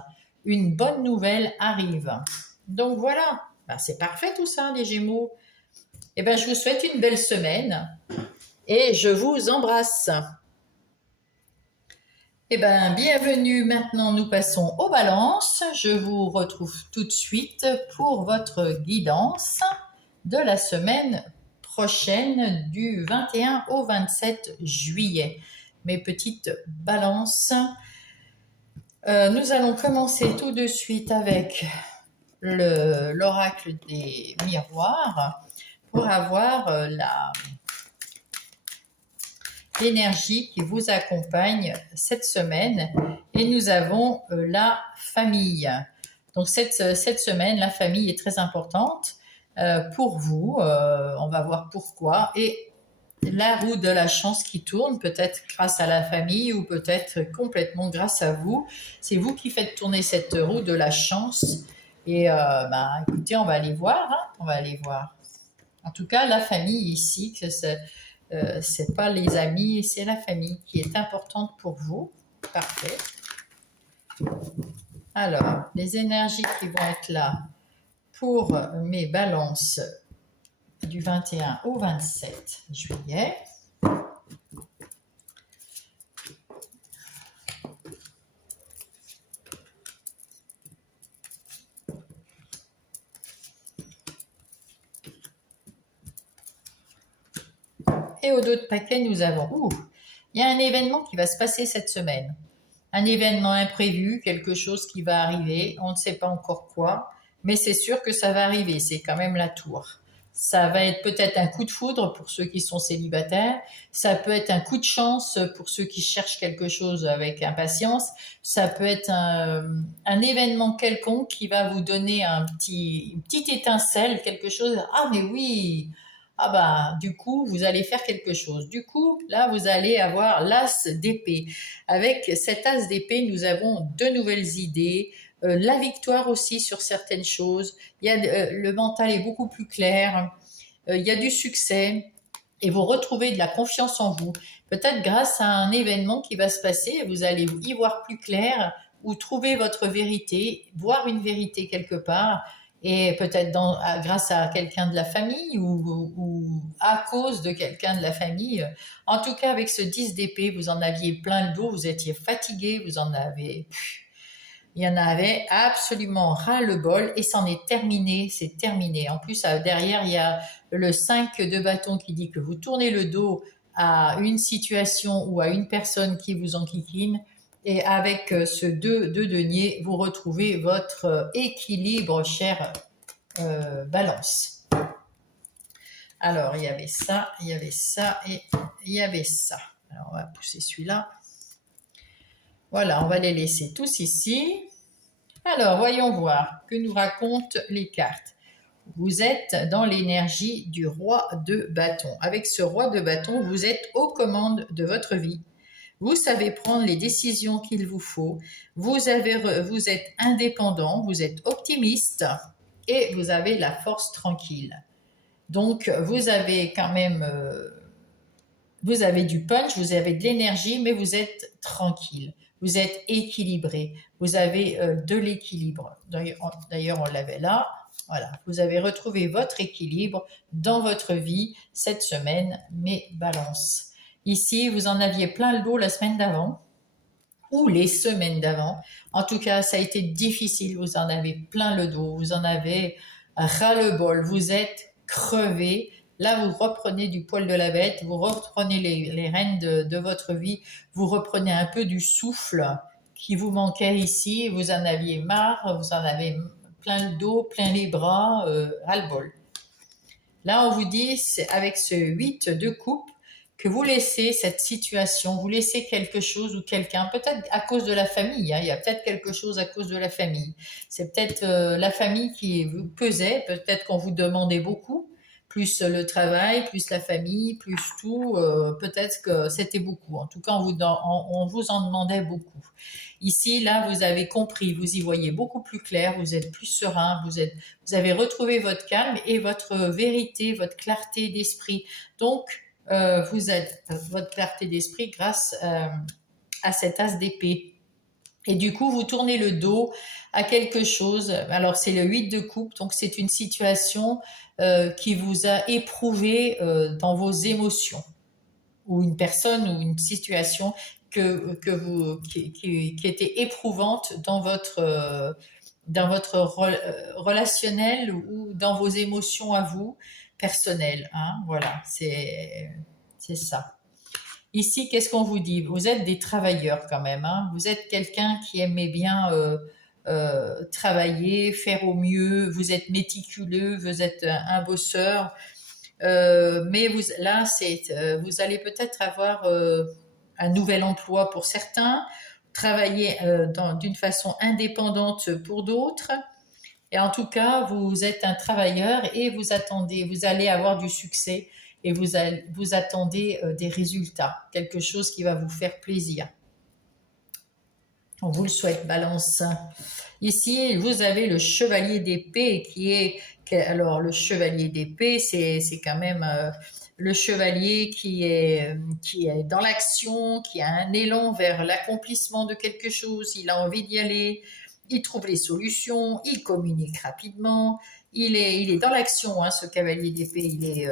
Une bonne nouvelle arrive. Donc voilà, ben, c'est parfait tout ça, les Gémeaux. Eh bien, je vous souhaite une belle semaine et je vous embrasse. Eh bien, bienvenue. Maintenant, nous passons aux balances. Je vous retrouve tout de suite pour votre guidance de la semaine prochaine du 21 au 27 juillet. Mes petites balances. Nous allons commencer tout de suite avec l'oracle des miroirs pour avoir l'énergie qui vous accompagne cette semaine. Et nous avons la famille. Donc cette semaine, la famille est très importante pour vous. On va voir pourquoi. Et la roue de la chance qui tourne, peut-être grâce à la famille ou peut-être complètement grâce à vous. C'est vous qui faites tourner cette roue de la chance. Et écoutez, on va aller voir. Hein, on va aller voir. En tout cas, la famille ici, que c'est pas les amis, c'est la famille qui est importante pour vous. Parfait. Alors, les énergies qui vont être là pour mes balances du 21 au 27 juillet. Et au dos de paquet, nous avons, il y a un événement qui va se passer cette semaine. Un événement imprévu, quelque chose qui va arriver, on ne sait pas encore quoi, mais c'est sûr que ça va arriver, c'est quand même la tour. Ça va être peut-être un coup de foudre pour ceux qui sont célibataires, ça peut être un coup de chance pour ceux qui cherchent quelque chose avec impatience, ça peut être un événement quelconque qui va vous donner une petite étincelle, quelque chose, ah mais oui, ah bah du coup vous allez faire quelque chose. Du coup là vous allez avoir l'as d'épée. Avec cet as d'épée nous avons de nouvelles idées, la victoire aussi sur certaines choses. Il y a, le mental est beaucoup plus clair, il y a du succès et vous retrouvez de la confiance en vous. Peut-être grâce à un événement qui va se passer, vous allez y voir plus clair ou trouver votre vérité, voir une vérité quelque part et peut-être grâce à quelqu'un de la famille ou à cause de quelqu'un de la famille. En tout cas, avec ce 10 d'épée, vous en aviez plein le dos, vous étiez fatigué, il y en avait absolument ras-le-bol et c'en est terminé, c'est terminé. En plus, derrière, il y a le 5 de bâton qui dit que vous tournez le dos à une situation ou à une personne qui vous enquiquine Et avec ce 2 de denier, vous retrouvez votre équilibre, chère Balance. Alors, il y avait ça, il y avait ça et il y avait ça. Alors, on va pousser celui-là. Voilà, on va les laisser tous ici. Alors, voyons voir que nous racontent les cartes. Vous êtes dans l'énergie du roi de bâton. Avec ce roi de bâton, vous êtes aux commandes de votre vie. Vous savez prendre les décisions qu'il vous faut. Vous êtes indépendant, vous êtes optimiste et vous avez la force tranquille. Donc, vous avez quand même, vous avez du punch, vous avez de l'énergie, mais vous êtes tranquille. Vous êtes équilibré. Vous avez de l'équilibre. D'ailleurs, on l'avait là. Voilà, vous avez retrouvé votre équilibre dans votre vie cette semaine, mes balances. Ici, vous en aviez plein le dos la semaine d'avant ou les semaines d'avant. En tout cas, ça a été difficile. Vous en avez plein le dos, vous en avez ras-le-bol, vous êtes crevé. Là, vous reprenez du poil de la bête, vous reprenez les rênes de votre vie, vous reprenez un peu du souffle qui vous manquait ici. Vous en aviez marre, vous en avez plein le dos, plein les bras, ras-le-bol. Là, on vous dit, avec ce 8 de coupe, que vous laissez cette situation, vous laissez quelque chose ou quelqu'un, peut-être à cause de la famille, hein, il y a peut-être quelque chose à cause de la famille. C'est peut-être la famille qui vous pesait, peut-être qu'on vous demandait beaucoup, plus le travail, plus la famille, plus tout, peut-être que c'était beaucoup. En tout cas, on vous en demandait beaucoup. Ici, là, vous avez compris, vous y voyez beaucoup plus clair, vous êtes plus serein, vous avez retrouvé votre calme et votre vérité, votre clarté d'esprit. Donc, vous êtes votre clarté d'esprit grâce à cet as d'épée. Et du coup, vous tournez le dos à quelque chose. Alors, c'est le 8 de coupe, donc c'est une situation qui vous a éprouvé dans vos émotions, ou une personne ou une situation qui était éprouvante dans votre relationnel ou dans vos émotions à vous personnelles. Hein, voilà, c'est ça. Ici, qu'est-ce qu'on vous dit? Vous êtes des travailleurs quand même. Hein, vous êtes quelqu'un qui aimait bien travailler, faire au mieux. Vous êtes méticuleux, vous êtes un bosseur. Mais là, vous allez peut-être avoir un nouvel emploi pour certains, travailler d'une façon indépendante pour d'autres. Et en tout cas, vous êtes un travailleur et vous allez avoir du succès et vous attendez des résultats, quelque chose qui va vous faire plaisir. On vous le souhaite, Balance. Ici, vous avez le chevalier d'épée alors le chevalier d'épée, c'est quand même le chevalier qui est dans l'action, qui a un élan vers l'accomplissement de quelque chose, il a envie d'y aller, il trouve les solutions, il communique rapidement, il est dans l'action, hein, ce cavalier d'épée, il est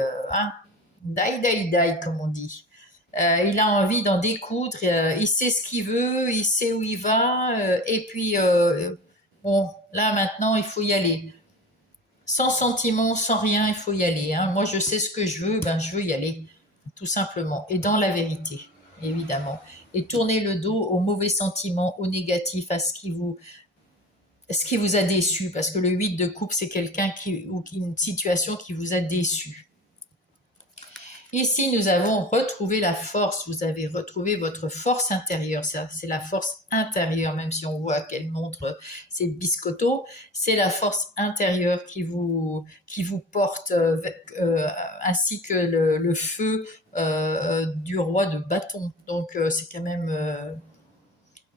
dai, comme on dit. Il a envie d'en découdre, il sait ce qu'il veut, il sait où il va, et puis bon, là maintenant il faut y aller. Sans sentiment, sans rien, il faut y aller. Hein. Moi je sais ce que je veux, ben je veux y aller, tout simplement. Et dans la vérité, évidemment. Et tourner le dos aux mauvais sentiments, aux négatifs, à ce qui vous a déçu, parce que le 8 de coupe, c'est quelqu'un ou une situation qui vous a déçu. Ici, nous avons retrouvé la force. Vous avez retrouvé votre force intérieure. C'est la force intérieure, même si on voit qu'elle montre ses biscottos. C'est la force intérieure qui vous porte, ainsi que le feu du roi de bâton. Donc,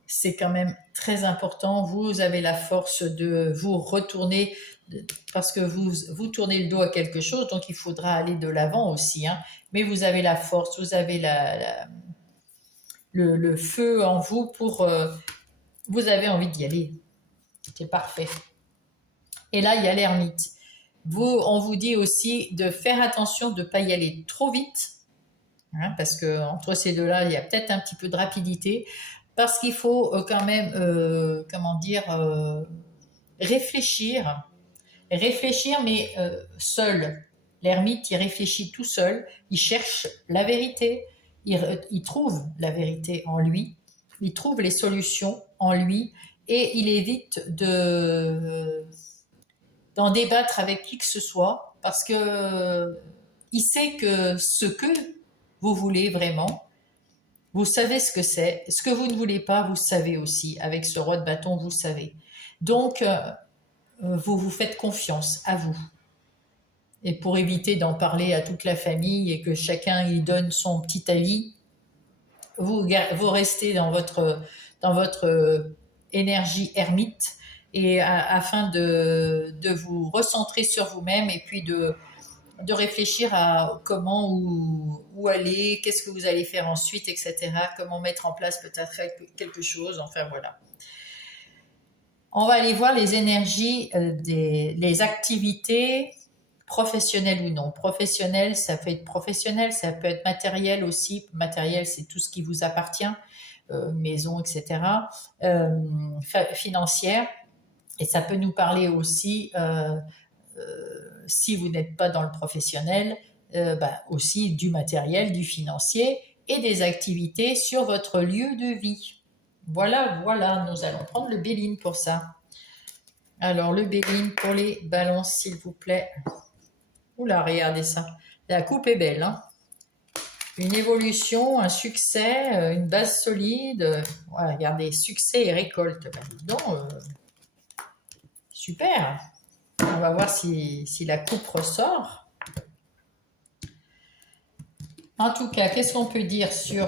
c'est quand même très important. Vous avez la force de vous retourner parce que vous tournez le dos à quelque chose, donc il faudra aller de l'avant aussi. Hein. Mais vous avez la force, vous avez le feu en vous vous avez envie d'y aller. C'est parfait. Et là, il y a l'ermite. On vous dit aussi de faire attention de ne pas y aller trop vite, hein, parce que entre ces deux-là, il y a peut-être un petit peu de rapidité. Parce qu'il faut quand même, réfléchir, mais seul. L'ermite, il réfléchit tout seul, il cherche la vérité, il trouve la vérité en lui, il trouve les solutions en lui et il évite d'en débattre avec qui que ce soit parce que il sait que ce que vous voulez vraiment, vous savez ce que c'est. Ce que vous ne voulez pas, vous savez aussi. Avec ce roi de bâton, vous savez. Donc, vous vous faites confiance à vous. Et pour éviter d'en parler à toute la famille et que chacun y donne son petit avis, vous restez dans votre énergie ermite et afin de vous recentrer sur vous-même et puis de réfléchir à comment où aller, qu'est-ce que vous allez faire ensuite, etc. Comment mettre en place peut-être quelque chose. Enfin voilà. On va aller voir les énergies, les activités professionnelles ou non. Professionnelles, ça peut être professionnel, ça peut être matériel aussi. Matériel, c'est tout ce qui vous appartient, maison, etc. Financière. Et ça peut nous parler aussi si vous n'êtes pas dans le professionnel, aussi du matériel, du financier et des activités sur votre lieu de vie. Voilà, voilà, nous allons prendre le Béline pour ça. Alors, le Béline pour les balances, s'il vous plaît. Oula, regardez ça. La coupe est belle, hein. Une évolution, un succès, une base solide. Voilà, regardez, succès et récolte. Ben, dis donc, super. On va voir si la coupe ressort. En tout cas, qu'est-ce qu'on peut dire sur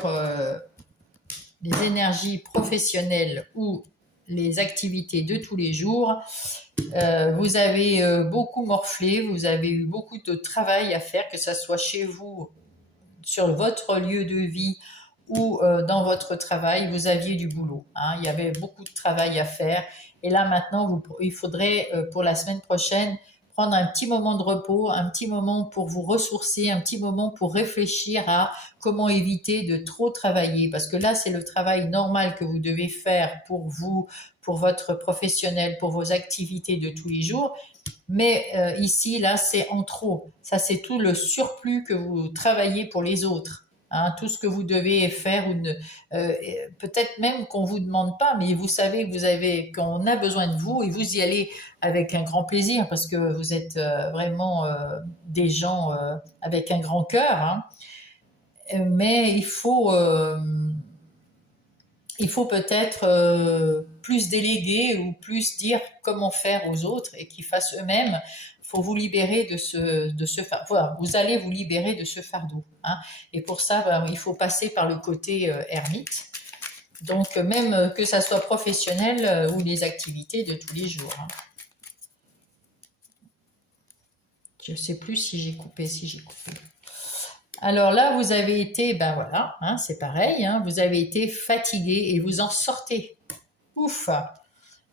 les énergies professionnelles ou les activités de tous les jours? Vous avez beaucoup morflé, vous avez eu beaucoup de travail à faire, que ce soit chez vous, sur votre lieu de vie ou dans votre travail, vous aviez du boulot. Hein, il y avait beaucoup de travail à faire. Et là, maintenant, il faudrait, pour la semaine prochaine, prendre un petit moment de repos, un petit moment pour vous ressourcer, un petit moment pour réfléchir à comment éviter de trop travailler. Parce que là, c'est le travail normal que vous devez faire pour vous, pour votre professionnel, pour vos activités de tous les jours. Mais ici, là, c'est en trop. Ça, c'est tout le surplus que vous travaillez pour les autres. Hein, tout ce que vous devez faire, peut-être même qu'on vous demande pas, mais vous savez que qu'on a besoin de vous et vous y allez avec un grand plaisir parce que vous êtes vraiment des gens avec un grand cœur. Hein. Mais il faut peut-être plus déléguer ou plus dire comment faire aux autres et qu'ils fassent eux-mêmes. Il faut vous libérer de ce fardeau. Voilà, vous allez vous libérer de ce fardeau. Hein. Et pour ça, il faut passer par le côté ermite. Donc, même que ça soit professionnel ou les activités de tous les jours. Hein. Je ne sais plus si j'ai coupé. Alors là, vous avez été, ben voilà, hein, c'est pareil, hein, vous avez été fatigué et vous en sortez. Ouf!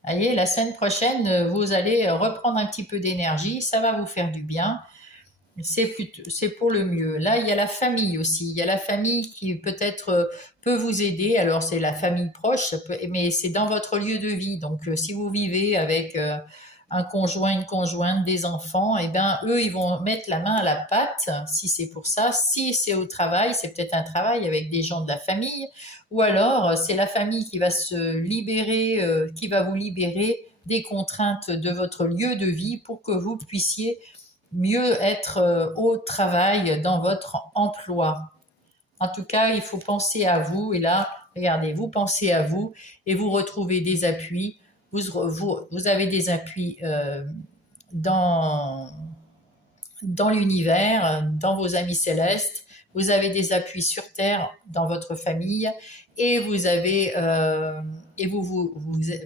Allez, la semaine prochaine, vous allez reprendre un petit peu d'énergie, ça va vous faire du bien. C'est pour le mieux. Là, il y a la famille aussi. Il y a la famille qui peut-être peut vous aider. Alors, c'est la famille proche, mais c'est dans votre lieu de vie. Donc, si vous vivez avec un conjoint, une conjointe, des enfants, eh bien, eux, ils vont mettre la main à la pâte, si c'est pour ça. Si c'est au travail, c'est peut-être un travail avec des gens de la famille. Ou alors, c'est la famille qui va se libérer, qui va vous libérer des contraintes de votre lieu de vie pour que vous puissiez mieux être au travail dans votre emploi. En tout cas, il faut penser à vous. Et là, regardez, vous pensez à vous et vous retrouvez des appuis. Vous avez des appuis dans, dans l'univers, dans vos amis célestes. Vous avez des appuis sur Terre dans votre famille et vous avez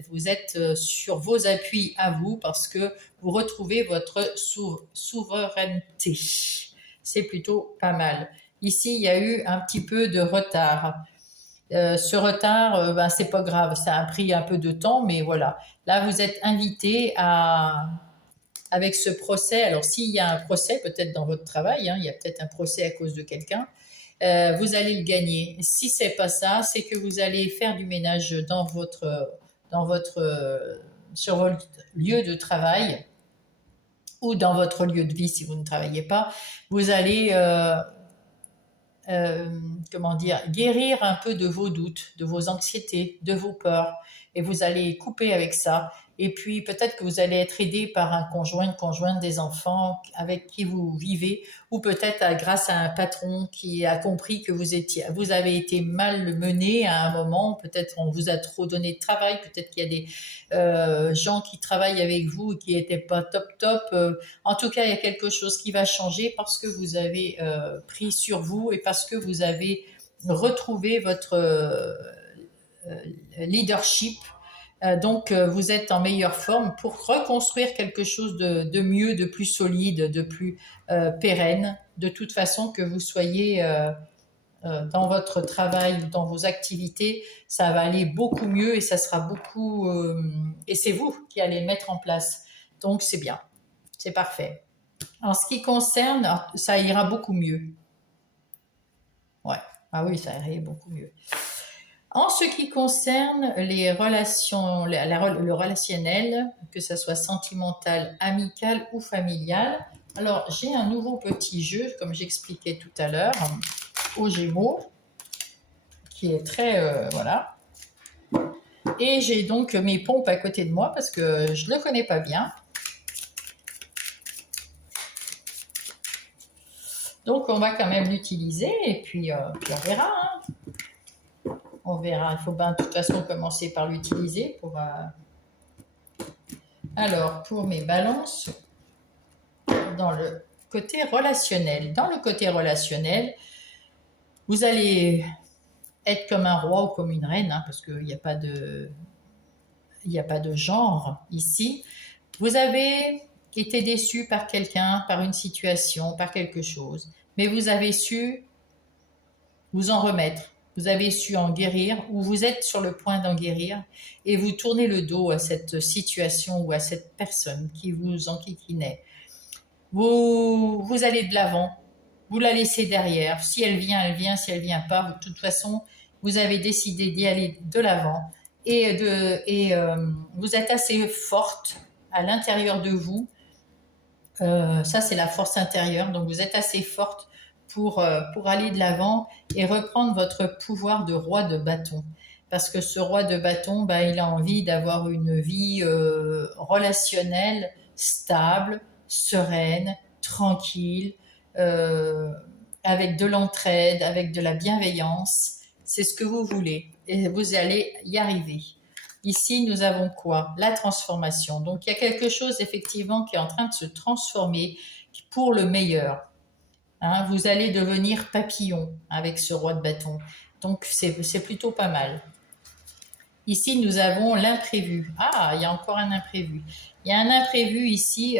vous êtes sur vos appuis à vous parce que vous retrouvez votre souveraineté. C'est plutôt pas mal. Ici, il y a eu un petit peu de retard. Ce retard, c'est pas grave, ça a pris un peu de temps, mais voilà. Là, vous êtes invité avec ce procès. Alors, s'il y a un procès, peut-être dans votre travail, hein, il y a peut-être un procès à cause de quelqu'un, vous allez le gagner. Si c'est pas ça, c'est que vous allez faire du ménage sur votre lieu de travail ou dans votre lieu de vie si vous ne travaillez pas. Vous allez comment dire, guérir un peu de vos doutes, de vos anxiétés, de vos peurs. Et vous allez couper avec ça. Et puis peut-être que vous allez être aidé par un conjoint, une conjointe, des enfants avec qui vous vivez, ou peut-être grâce à un patron qui a compris que vous avez été mal mené à un moment. Peut-être on vous a trop donné de travail. Peut-être qu'il y a des gens qui travaillent avec vous et qui n'étaient pas top top. En tout cas, il y a quelque chose qui va changer parce que vous avez pris sur vous et parce que vous avez retrouvé votre leadership. Donc, vous êtes en meilleure forme pour reconstruire quelque chose de mieux, de plus solide, de plus pérenne. De toute façon, que vous soyez dans votre travail, dans vos activités, ça va aller beaucoup mieux et ça sera beaucoup. Et c'est vous qui allez le mettre en place. Donc, c'est bien. C'est parfait. En ce qui concerne, ça ira beaucoup mieux. Ouais. Ah oui, ça irait beaucoup mieux. En ce qui concerne les relations, le relationnel, que ce soit sentimental, amical ou familial, alors j'ai un nouveau petit jeu, comme j'expliquais tout à l'heure, aux Gémeaux, qui est très, voilà. Et j'ai donc mes pompes à côté de moi parce que je ne le connais pas bien. Donc on va quand même l'utiliser et puis on verra. Hein. On verra. Il faut bien de toute façon commencer par l'utiliser pour. Alors pour mes balances, dans le côté relationnel. Dans le côté relationnel, vous allez être comme un roi ou comme une reine, hein, parce qu'il n'y a pas de, il n'y a pas de genre ici. Vous avez été déçu par quelqu'un, par une situation, par quelque chose, mais vous avez su vous en remettre. Vous avez su en guérir ou vous êtes sur le point d'en guérir et vous tournez le dos à cette situation ou à cette personne qui vous enquiquinait. Vous allez de l'avant, vous la laissez derrière. Si elle vient, elle vient. Si elle vient pas, de toute façon, vous avez décidé d'y aller de l'avant vous êtes assez forte à l'intérieur de vous. Ça, c'est la force intérieure. Donc, vous êtes assez forte pour aller de l'avant et reprendre votre pouvoir de roi de bâton. Parce que ce roi de bâton, bah, il a envie d'avoir une vie relationnelle, stable, sereine, tranquille, euh, avec de l'entraide, avec de la bienveillance. C'est ce que vous voulez et vous allez y arriver. Ici, nous avons quoi? La transformation. Donc, il y a quelque chose effectivement qui est en train de se transformer pour le meilleur. Hein, vous allez devenir papillon avec ce roi de bâton. Donc, c'est plutôt pas mal. Ici, nous avons l'imprévu. Ah, il y a encore un imprévu. Il y a un imprévu ici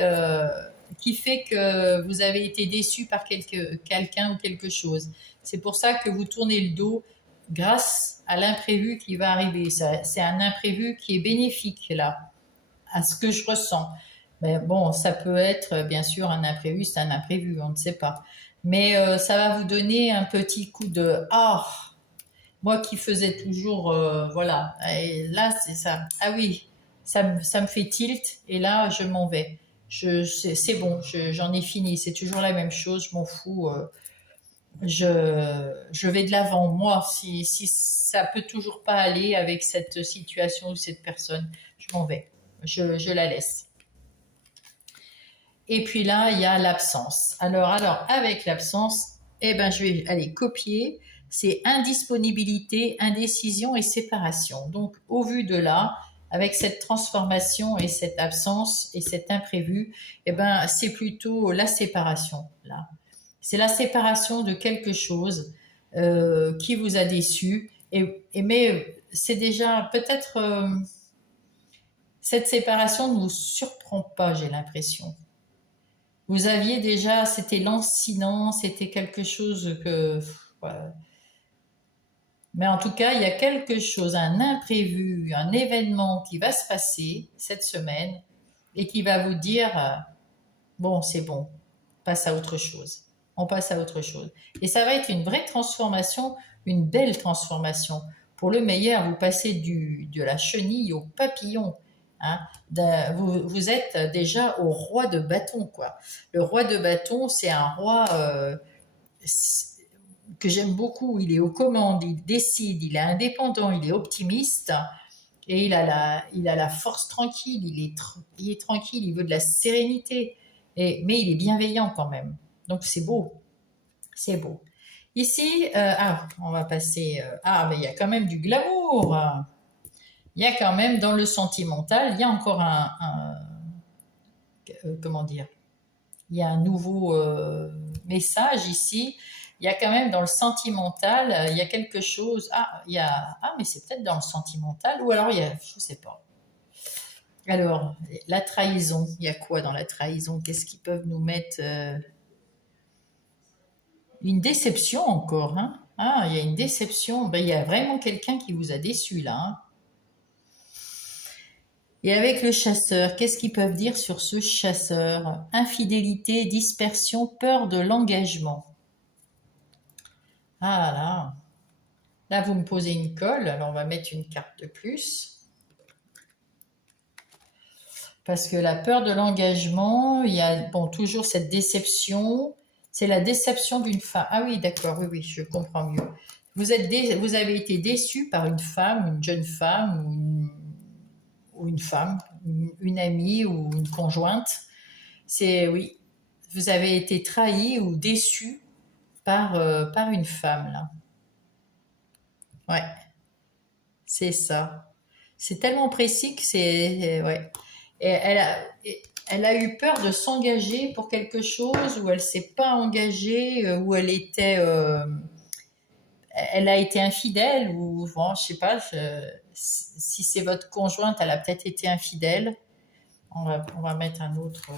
qui fait que vous avez été déçu par quelqu'un ou quelque chose. C'est pour ça que vous tournez le dos grâce à l'imprévu qui va arriver. C'est un imprévu qui est bénéfique là, à ce que je ressens. Mais bon, ça peut être bien sûr un imprévu, c'est un imprévu, on ne sait pas. Mais ça va vous donner un petit coup de ah, moi qui faisais toujours, voilà. Et là, c'est ça. Ah oui, ça me fait tilt. Et là, je m'en vais. C'est bon, j'en ai fini. C'est toujours la même chose. Je m'en fous. Je vais de l'avant. Moi, si ça peut toujours pas aller avec cette situation ou cette personne, je m'en vais. Je la laisse. Et puis là, il y a l'absence. Alors, avec l'absence, eh ben, je vais aller copier. C'est indisponibilité, indécision et séparation. Donc, au vu de là, avec cette transformation et cette absence et cet imprévu, eh ben, c'est plutôt la séparation, là. C'est la séparation de quelque chose qui vous a déçu. Mais c'est déjà peut-être cette séparation ne vous surprend pas, j'ai l'impression. Vous aviez déjà, c'était lancinant, c'était quelque chose que. Voilà. Mais en tout cas, il y a quelque chose, un imprévu, un événement qui va se passer cette semaine et qui va vous dire bon, c'est bon, on passe à autre chose. On passe à autre chose. Et ça va être une vraie transformation, une belle transformation. Pour le meilleur, vous passez de la chenille au papillon. Hein. Vous êtes déjà au roi de bâton, quoi. Le roi de bâton, c'est un roi que j'aime beaucoup. Il est aux commandes, il décide, il est indépendant, il est optimiste et il a la force tranquille, il est tranquille, il veut de la sérénité, mais il est bienveillant quand même. Donc c'est beau, c'est beau. Ici, on va passer. Mais il y a quand même du glamour. Il y a quand même dans le sentimental, il y a encore comment dire, il y a un nouveau message ici. Il y a quand même dans le sentimental, il y a quelque chose. Mais c'est peut-être dans le sentimental, ou alors il y a, je sais pas. Alors, la trahison, il y a quoi dans la trahison? Qu'est-ce qu'ils peuvent nous mettre une déception encore, hein? Ah, il y a une déception. Ben, il y a vraiment quelqu'un qui vous a déçu là, hein. Et avec le chasseur, qu'est-ce qu'ils peuvent dire sur ce chasseur? Infidélité, dispersion, peur de l'engagement. Ah là, là vous me posez une colle, alors on va mettre une carte de plus. Parce que la peur de l'engagement, il y a toujours cette déception. C'est la déception d'une femme. Ah oui, d'accord, oui, je comprends mieux. Vous avez été déçu par une femme, une jeune femme ou une femme, une amie ou une conjointe. Oui, vous avez été trahi ou déçu par une femme, là. Ouais, c'est ça. C'est tellement précis que ouais. Et elle a eu peur de s'engager pour quelque chose où elle s'est pas engagée, où elle a été infidèle ou bon, je sais pas. Si c'est votre conjointe, elle a peut-être été infidèle. On va mettre un autre.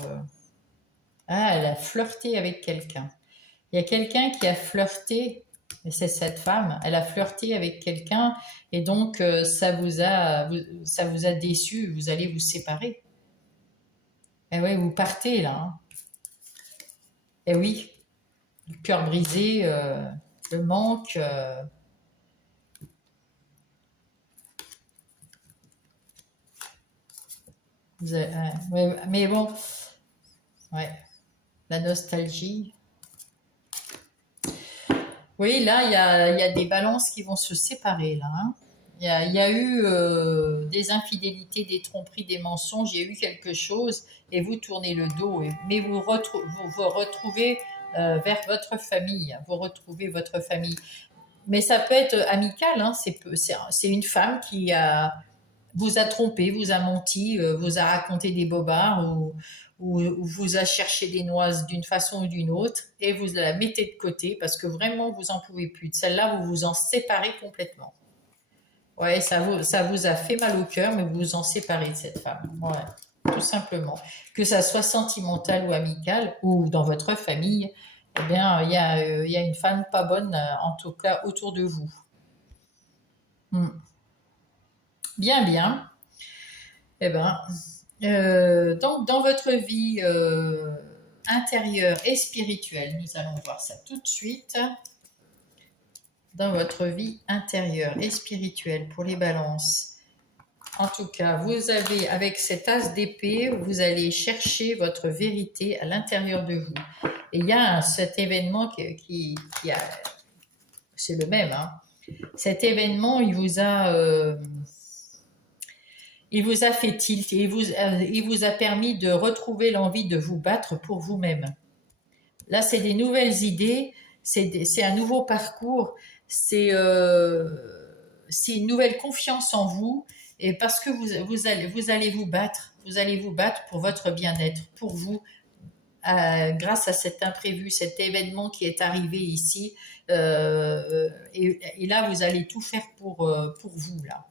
Elle a flirté avec quelqu'un. Il y a quelqu'un qui a flirté, et c'est cette femme, elle a flirté avec quelqu'un et donc ça vous a déçu, vous allez vous séparer. Et ouais, vous partez là, hein. Et oui, le cœur brisé, le manque. Ouais, mais bon, ouais, la nostalgie. Oui, là, il y a des balances qui vont se séparer, là, hein. Il y a eu des infidélités, des tromperies, des mensonges, il y a eu quelque chose et vous tournez le dos. Mais vous retrouvez vers votre famille, vous retrouvez votre famille. Mais ça peut être amical, hein, c'est une femme vous a trompé, vous a menti, vous a raconté des bobards ou vous a cherché des noises d'une façon ou d'une autre et vous la mettez de côté parce que vraiment vous en pouvez plus. De celle-là, vous vous en séparez complètement. Ouais, ça vous a fait mal au cœur, mais vous vous en séparez de cette femme. Ouais, tout simplement. Que ça soit sentimental ou amical ou dans votre famille, eh bien, il y a une femme pas bonne, en tout cas, autour de vous. Hmm. Bien, bien. Eh ben, donc, dans votre vie intérieure et spirituelle, nous allons voir ça tout de suite. Dans votre vie intérieure et spirituelle pour les balances. En tout cas, vous avez, avec cet as d'épée, vous allez chercher votre vérité à l'intérieur de vous. Et il y a cet événement qui a, c'est le même, hein. Cet événement, il vous a fait tilt et il vous a permis de retrouver l'envie de vous battre pour vous-même. Là, c'est des nouvelles idées, c'est un nouveau parcours, c'est une nouvelle confiance en vous, et parce que vous allez vous allez vous battre pour votre bien-être, pour vous, grâce à cet imprévu, cet événement qui est arrivé ici, et là, vous allez tout faire pour vous, là,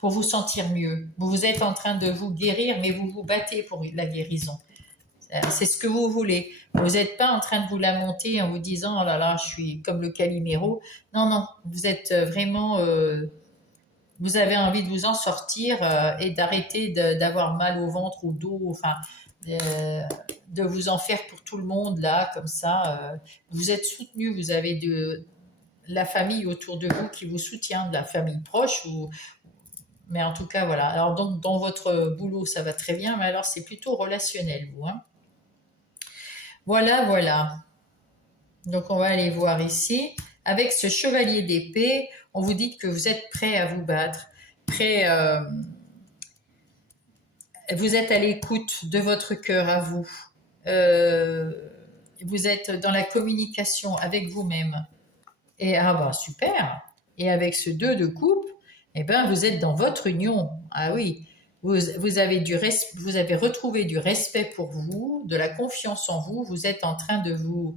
pour vous sentir mieux. Vous êtes en train de vous guérir, mais vous vous battez pour la guérison. C'est ce que vous voulez. Vous n'êtes pas en train de vous lamenter en vous disant oh là là, je suis comme le Calimero. Non, non, vous êtes vraiment. Vous avez envie de vous en sortir et d'arrêter d'avoir mal au ventre, au dos, enfin, de vous en faire pour tout le monde là, comme ça. Vous êtes soutenu, vous avez de la famille autour de vous qui vous soutient, de la famille proche mais en tout cas, voilà. Alors, donc, dans votre boulot, ça va très bien, mais alors, c'est plutôt relationnel, vous, hein. Voilà, voilà. Donc, on va aller voir ici. Avec ce chevalier d'épée, on vous dit que vous êtes prêt à vous battre, prêt, vous êtes à l'écoute de votre cœur à vous. Euh, vous êtes dans la communication avec vous-même. Et ah bah super. Et avec ce 2 de coupe, eh ben vous êtes dans votre union. Ah oui, vous avez vous avez retrouvé du respect pour vous, de la confiance en vous. Vous êtes en train de vous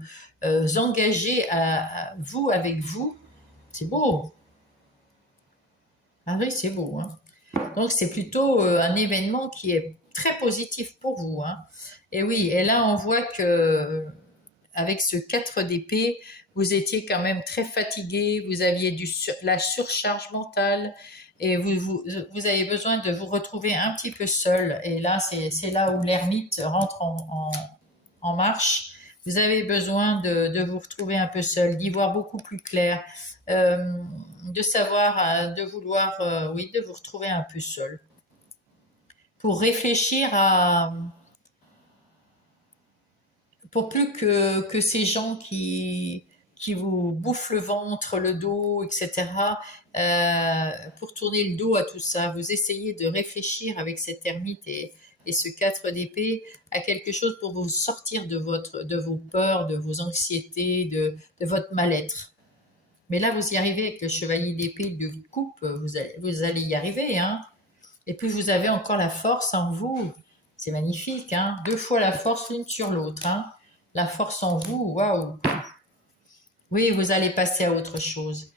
engager à vous avec vous. C'est beau. Ah oui, c'est beau, hein. Donc c'est plutôt un événement qui est très positif pour vous, hein. Et oui, et là on voit que avec ce 4 d'épée, vous étiez quand même très fatigué, vous aviez la surcharge mentale et vous avez besoin de vous retrouver un petit peu seul. Et là, c'est là où l'ermite rentre en marche. Vous avez besoin de vous retrouver un peu seul, d'y voir beaucoup plus clair, euh, de savoir, de vouloir, oui, de vous retrouver un peu seul. Pour réfléchir pour plus que ces gens qui vous bouffent le ventre, le dos, etc., pour tourner le dos à tout ça, vous essayez de réfléchir avec cette ermite et ce 4 d'épée à quelque chose pour vous sortir de vos peurs, de vos anxiétés, de votre mal-être. Mais là, vous y arrivez avec le chevalier d'épée de coupe, vous allez y arriver, hein. Et puis vous avez encore la force en vous. C'est magnifique, hein. 2 fois la force l'une sur l'autre, hein. La force en vous, waouh. Oui, vous allez passer à autre chose.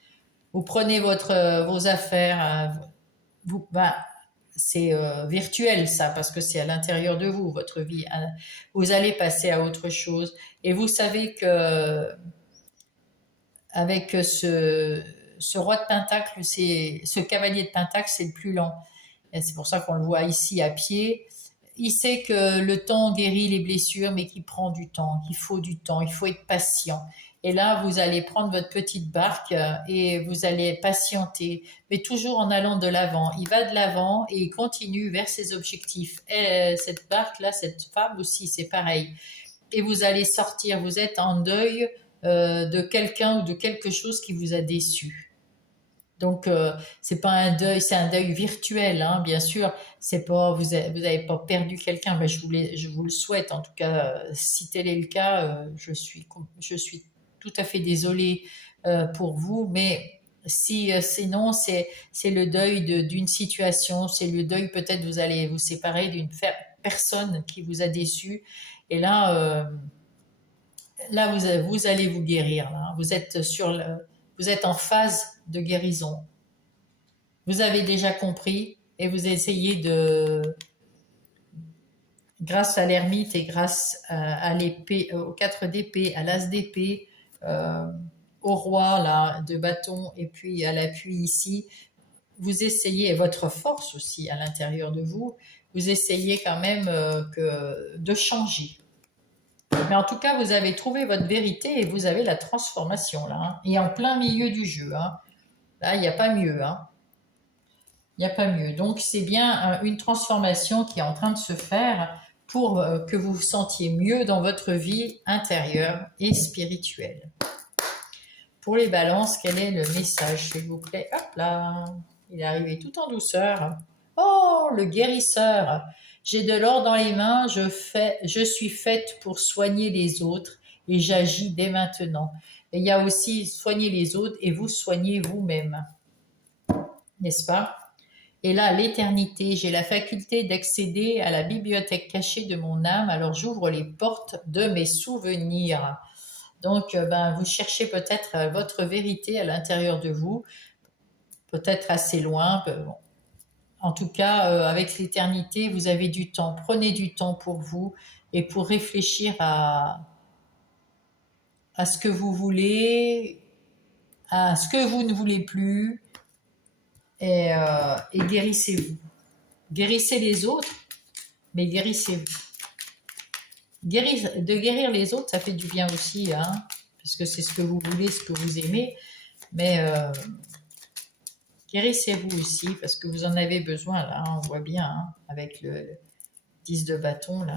Vous prenez vos affaires, bah, c'est virtuel ça, parce que c'est à l'intérieur de vous, votre vie, hein. Vous allez passer à autre chose. Et vous savez que avec ce roi de pentacle, ce cavalier de pentacle, c'est le plus lent. Et c'est pour ça qu'on le voit ici à pied. Il sait que le temps guérit les blessures, mais qu'il prend du temps, qu'il faut du temps, il faut être patient. Et là, vous allez prendre votre petite barque et vous allez patienter, mais toujours en allant de l'avant. Il va de l'avant et il continue vers ses objectifs. Et cette barque-là, cette femme aussi, c'est pareil. Et vous allez sortir, vous êtes en deuil de quelqu'un ou de quelque chose qui vous a déçu. Donc c'est pas un deuil, c'est un deuil virtuel, hein, bien sûr. C'est pas vous avez pas perdu quelqu'un, mais je vous le souhaite. En tout cas, si tel est le cas, je suis tout à fait désolée pour vous. Mais si sinon c'est le deuil d'une situation, c'est le deuil peut-être vous allez vous séparer d'une personne qui vous a déçu. Et là vous allez vous guérir. Là. Vous êtes en phase de guérison. Vous avez déjà compris et vous essayez grâce à l'ermite et grâce à l'épée, aux 4 d'épée, à l'as d'épée, euh, au roi là, de bâton et puis à l'appui ici, vous essayez, et votre force aussi à l'intérieur de vous, vous essayez quand même de changer. Mais en tout cas, vous avez trouvé votre vérité et vous avez la transformation là, hein, et en plein milieu du jeu, hein. Là, il n'y a pas mieux, hein. Il n'y a pas mieux. Donc, c'est bien une transformation qui est en train de se faire pour que vous vous sentiez mieux dans votre vie intérieure et spirituelle. Pour les balances, quel est le message, s'il vous plaît? Hop là, il est arrivé tout en douceur. Oh, le guérisseur. J'ai de l'or dans les mains, je suis faite pour soigner les autres et j'agis dès maintenant. Et il y a aussi soigner les autres et vous soigner vous-même, n'est-ce pas? Et là, l'éternité, j'ai la faculté d'accéder à la bibliothèque cachée de mon âme, alors j'ouvre les portes de mes souvenirs. Donc, ben, vous cherchez peut-être votre vérité à l'intérieur de vous, peut-être assez loin. Bon. En tout cas, avec l'éternité, vous avez du temps. Prenez du temps pour vous et pour réfléchir à ce que vous voulez, à ce que vous ne voulez plus, et guérissez-vous. Guérissez les autres, mais guérissez-vous. De guérir les autres, ça fait du bien aussi, hein, parce que c'est ce que vous voulez, ce que vous aimez, mais guérissez-vous aussi, parce que vous en avez besoin, là, on voit bien, hein, avec le 10 de bâton, là.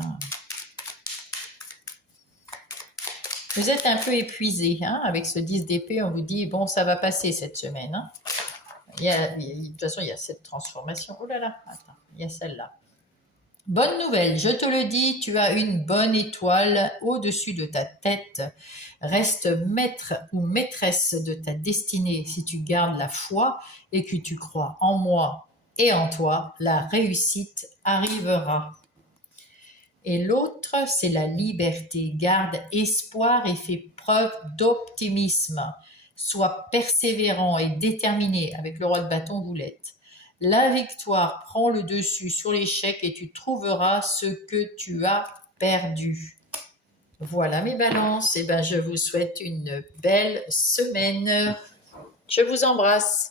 Vous êtes un peu épuisé, hein, avec ce 10 d'épée, on vous dit, bon, ça va passer cette semaine. Hein. De toute façon, il y a cette transformation. Oh là là, attends, il y a celle-là. Bonne nouvelle, je te le dis, tu as une bonne étoile au-dessus de ta tête. Reste maître ou maîtresse de ta destinée si tu gardes la foi et que tu crois en moi et en toi, la réussite arrivera. Et l'autre, c'est la liberté. Garde espoir et fais preuve d'optimisme. Sois persévérant et déterminé. Avec le roi de bâton, vous l'êtes. La victoire prend le dessus sur l'échec et tu trouveras ce que tu as perdu. Voilà mes balances. Et ben, je vous souhaite une belle semaine. Je vous embrasse.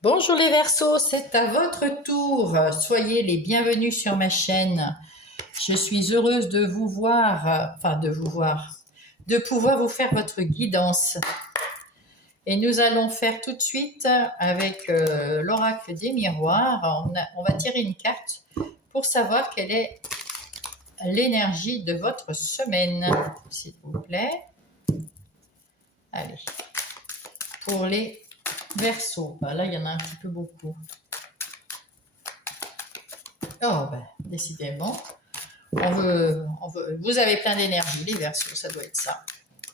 Bonjour les Verseaux, c'est à votre tour. Soyez les bienvenus sur ma chaîne. Je suis heureuse de vous voir, de pouvoir vous faire votre guidance. Et nous allons faire tout de suite avec l'oracle des miroirs. On va tirer une carte pour savoir quelle est l'énergie de votre semaine, s'il vous plaît. Allez, pour les Verseaux, là il y en a un petit peu beaucoup. Oh ben, décidément, vous avez plein d'énergie, les Verseaux, ça doit être ça.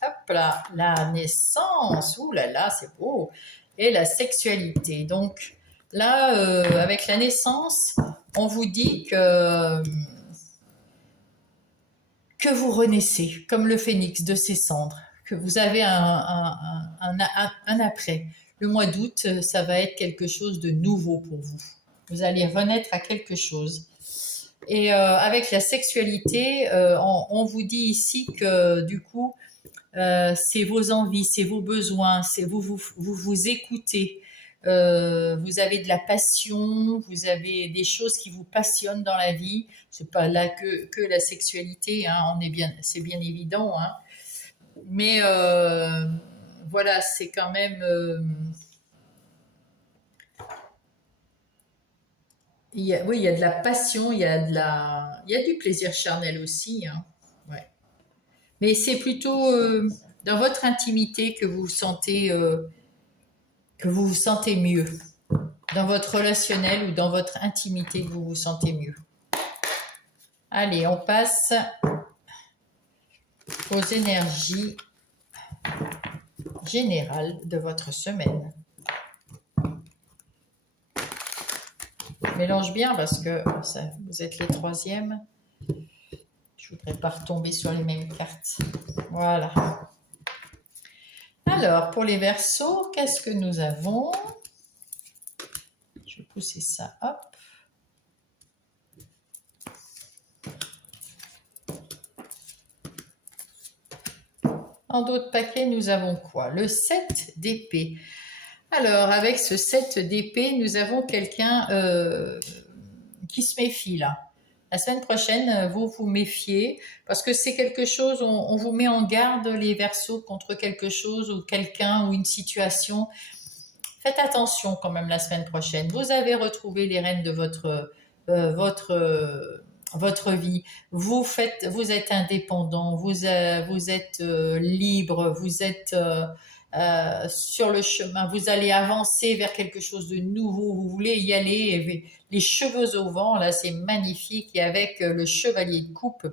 Hop là, la naissance, ouh là là, c'est beau. Et la sexualité. Donc là, avec la naissance, on vous dit que vous renaissez, comme le phénix de ses cendres, que vous avez un après. Le mois d'août, ça va être quelque chose de nouveau pour vous. Vous allez renaître à quelque chose. Et avec la sexualité, on vous dit ici que du coup, c'est vos envies, c'est vos besoins, c'est vous écoutez. Vous avez de la passion, vous avez des choses qui vous passionnent dans la vie. C'est pas là que la sexualité, hein, c'est bien évident. Hein. Mais voilà, c'est quand même. Oui, il y a de la passion, il y a du plaisir charnel aussi. Hein. Ouais. Mais c'est plutôt dans votre intimité que vous vous sentez mieux. Dans votre relationnel ou dans votre intimité que vous vous sentez mieux. Allez, on passe aux énergies générales de votre semaine. Je mélange bien parce que vous êtes les troisièmes. Je ne voudrais pas retomber sur les mêmes cartes. Voilà. Alors, pour les Verseaux, qu'est-ce que nous avons? Je vais pousser ça, hop. En d'autres paquets, nous avons quoi? Le 7 d'épée. Alors, avec ce 7 d'épée, nous avons quelqu'un qui se méfie là. La semaine prochaine, vous vous méfiez parce que c'est quelque chose, on vous met en garde les Verseaux contre quelque chose ou quelqu'un ou une situation. Faites attention quand même la semaine prochaine. Vous avez retrouvé les rênes de votre vie. Vous êtes indépendant, vous êtes libre, vous êtes sur le chemin, vous allez avancer vers quelque chose de nouveau, vous voulez y aller, les cheveux au vent, là c'est magnifique, et avec le chevalier de coupe,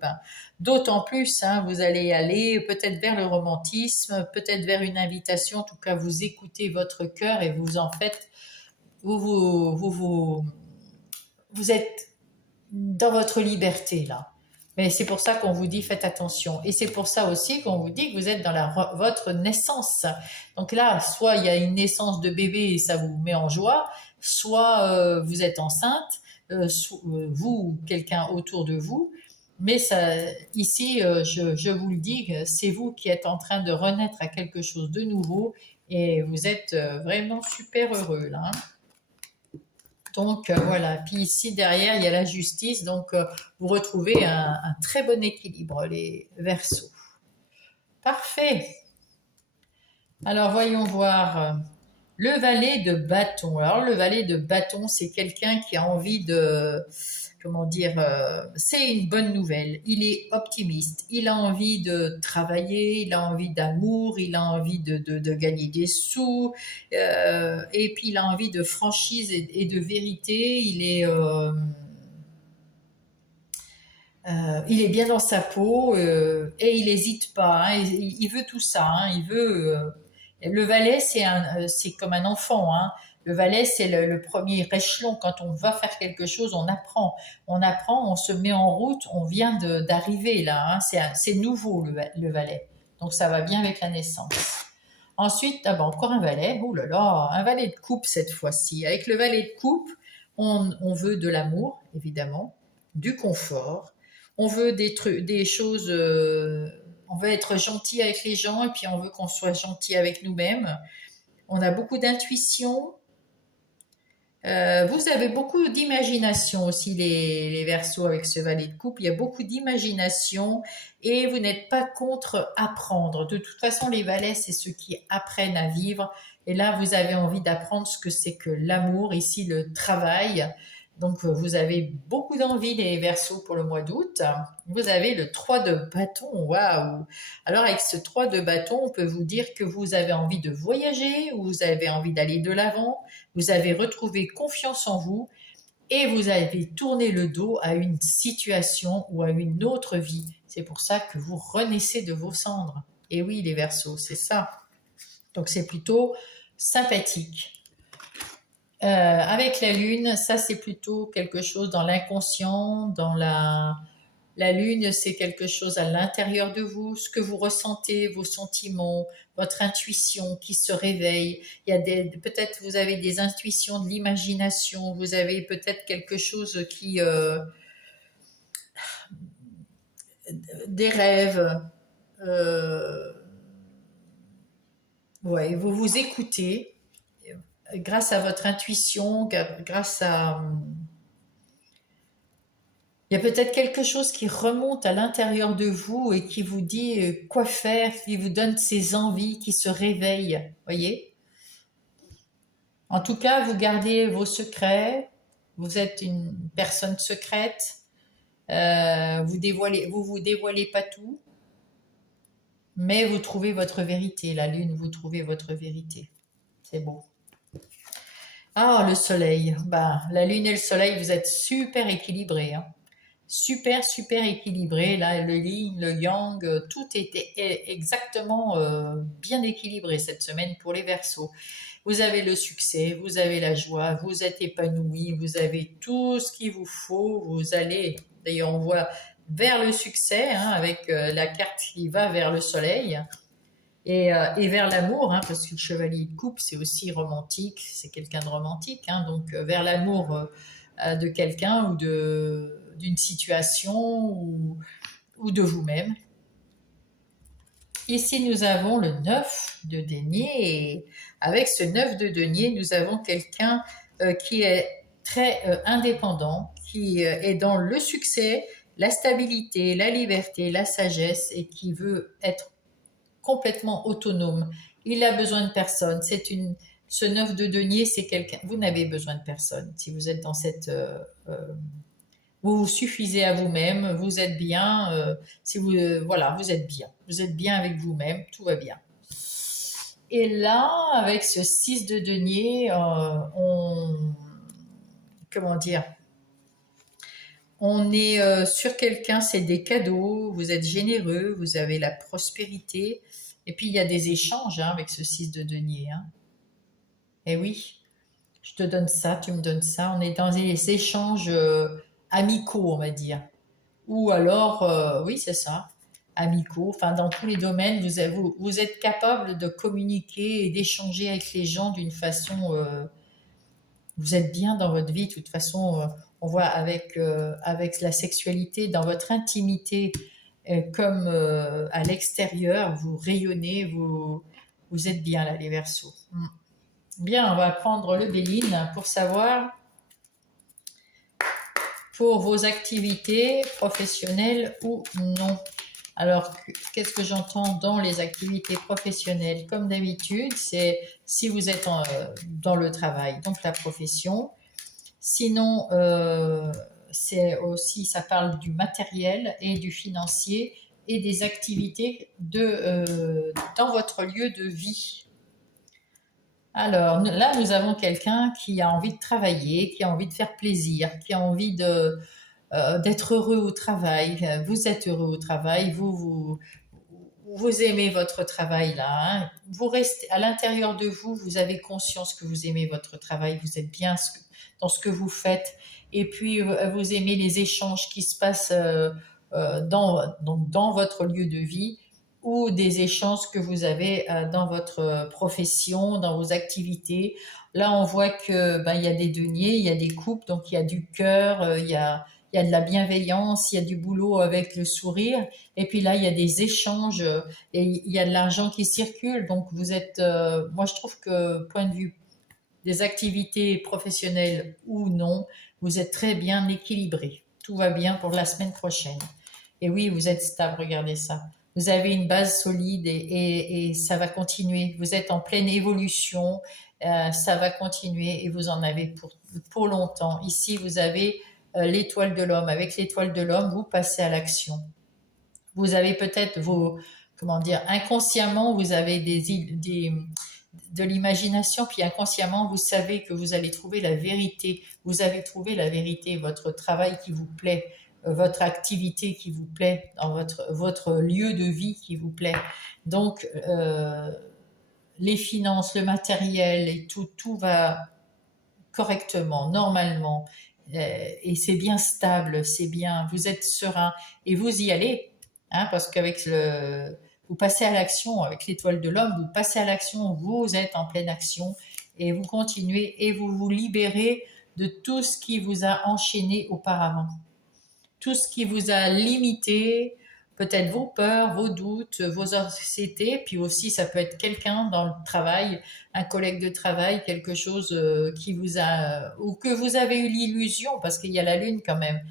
d'autant plus, hein, vous allez aller peut-être vers le romantisme, peut-être vers une invitation, en tout cas vous écoutez votre cœur et vous en faites, vous êtes dans votre liberté là. Mais c'est pour ça qu'on vous dit faites attention. Et c'est pour ça aussi qu'on vous dit que vous êtes dans votre naissance. Donc là, soit il y a une naissance de bébé et ça vous met en joie, soit vous êtes enceinte, vous ou quelqu'un autour de vous. Mais ça, ici, je vous le dis, c'est vous qui êtes en train de renaître à quelque chose de nouveau et vous êtes vraiment super heureux là. Hein. Donc voilà, puis ici derrière il y a la justice, donc vous retrouvez un très bon équilibre les Verseaux. Parfait. Alors voyons voir le valet de bâton. Alors le valet de bâton, c'est quelqu'un qui a envie comment dire, c'est une bonne nouvelle. Il est optimiste, il a envie de travailler, il a envie d'amour, il a envie de gagner des sous, et puis il a envie de franchise et de vérité. Il est bien dans sa peau, et il n'hésite pas, hein. Il veut tout ça, hein. Il veut. Le valet, c'est comme un enfant, hein. Le valet, c'est le premier échelon. Quand on va faire quelque chose, on apprend, on se met en route. On vient d'arriver là, hein. C'est nouveau le valet. Donc ça va bien avec la naissance. Ensuite, ah ben, encore un valet. Oh là là, un valet de coupe cette fois-ci. Avec le valet de coupe, on veut de l'amour, évidemment, du confort. On veut des choses. On veut être gentil avec les gens et puis on veut qu'on soit gentil avec nous-mêmes. On a beaucoup d'intuition. Vous avez beaucoup d'imagination aussi, les Verseaux, avec ce valet de coupe. Il y a beaucoup d'imagination et vous n'êtes pas contre apprendre. De toute façon, les valets, c'est ceux qui apprennent à vivre. Et là, vous avez envie d'apprendre ce que c'est que l'amour, ici, le travail. Donc, vous avez beaucoup d'envie, les Verseaux, pour le mois d'août. Vous avez le 3 de bâton. Waouh! Alors, avec ce 3 de bâton, on peut vous dire que vous avez envie de voyager, ou vous avez envie d'aller de l'avant, vous avez retrouvé confiance en vous et vous avez tourné le dos à une situation ou à une autre vie. C'est pour ça que vous renaissez de vos cendres. Et oui, les Verseaux, c'est ça. Donc, c'est plutôt sympathique. Avec la lune, ça c'est plutôt quelque chose dans l'inconscient, la lune, c'est quelque chose à l'intérieur de vous, ce que vous ressentez, vos sentiments, votre intuition qui se réveille. Peut-être vous avez des intuitions de l'imagination, vous avez peut-être quelque chose des rêves. Euh, ouais, vous vous écoutez grâce à votre intuition, grâce à il y a peut-être quelque chose qui remonte à l'intérieur de vous et qui vous dit quoi faire, qui vous donne ses envies, qui se réveille. Voyez? En tout cas, vous gardez vos secrets. Vous êtes une personne secrète. Vous dévoilez pas tout, mais vous trouvez votre vérité. La lune, vous trouvez votre vérité. C'est beau. Ah, le soleil. Ben, la lune et le soleil, vous êtes super équilibrés, hein. Super, super équilibré. Là, le yin, le yang, tout était exactement bien équilibré cette semaine pour les Verseaux. Vous avez le succès, vous avez la joie, vous êtes épanoui, vous avez tout ce qu'il vous faut. Vous allez, d'ailleurs, on voit vers le succès, hein, avec la carte qui va vers le soleil et vers l'amour, hein, parce que le chevalier de coupe, c'est aussi romantique, c'est quelqu'un de romantique, hein, donc vers l'amour de quelqu'un ou d'une situation ou de vous-même. Ici, nous avons le 9 de denier et avec ce 9 de denier, nous avons quelqu'un qui est très indépendant, qui est dans le succès, la stabilité, la liberté, la sagesse et qui veut être complètement autonome. Il a besoin de personne. Ce 9 de denier, c'est quelqu'un. Vous n'avez besoin de personne. Si vous êtes dans vous vous suffisez à vous-même, vous êtes bien. Si vous, voilà, vous êtes bien. Vous êtes bien avec vous-même, tout va bien. Et là, avec ce 6 de denier, comment dire, on est sur quelqu'un, c'est des cadeaux, vous êtes généreux, vous avez la prospérité. Et puis il y a des échanges, hein, avec ce 6 de denier, hein. Eh oui, je te donne ça, tu me donnes ça. On est dans des échanges amicaux, on va dire. Ou alors, oui, c'est ça, amicaux. Enfin, dans tous les domaines, vous êtes capable de communiquer et d'échanger avec les gens d'une façon. Vous êtes bien dans votre vie. De toute façon, on voit avec la sexualité, dans votre intimité, comme à l'extérieur, vous rayonnez, vous êtes bien là, les Verseaux. Bien, on va prendre le Béline pour savoir pour vos activités professionnelles ou non. Alors, qu'est-ce que j'entends dans les activités professionnelles? Comme d'habitude, c'est si vous êtes dans le travail, donc la profession. Sinon, c'est aussi, ça parle du matériel et du financier et des activités dans votre lieu de vie. Alors là, nous avons quelqu'un qui a envie de travailler, qui a envie de faire plaisir, qui a envie d'être heureux au travail. Vous êtes heureux au travail, vous aimez votre travail là. Hein. Vous restez à l'intérieur de vous, vous avez conscience que vous aimez votre travail, vous êtes bien dans ce que vous faites. Et puis vous aimez les échanges qui se passent dans votre lieu de vie ou des échanges que vous avez dans votre profession, dans vos activités. Là, on voit que il y a des deniers, il y a des coupes, donc il y a du cœur, il y a de la bienveillance, il y a du boulot avec le sourire. Et puis là, il y a des échanges et il y a de l'argent qui circule. Donc vous êtes, moi je trouve que point de vue des activités professionnelles ou non, vous êtes très bien équilibré. Tout va bien pour la semaine prochaine. Et oui, vous êtes stable, regardez ça. Vous avez une base solide et ça va continuer. Vous êtes en pleine évolution, ça va continuer et vous en avez pour longtemps. Ici, vous avez l'étoile de l'homme. Avec l'étoile de l'homme, vous passez à l'action. Vous avez peut-être comment dire, inconsciemment, vous avez de l'imagination, puis inconsciemment, vous savez que vous allez trouver la vérité. Vous avez trouvé la vérité, votre travail qui vous plaît, votre activité qui vous plaît, dans votre lieu de vie qui vous plaît. Donc, les finances, le matériel et tout va correctement, normalement. Et c'est bien stable, c'est bien, vous êtes serein et vous y allez, hein, parce qu'avec vous passez à l'action, avec l'étoile de l'homme, vous passez à l'action, vous êtes en pleine action et vous continuez et vous vous libérez de tout ce qui vous a enchaîné auparavant, tout ce qui vous a limité, peut-être vos peurs, vos doutes, vos anxiétés, puis aussi ça peut être quelqu'un dans le travail, un collègue de travail, quelque chose qui vous a, ou que vous avez eu l'illusion, parce qu'il y a la lune quand même,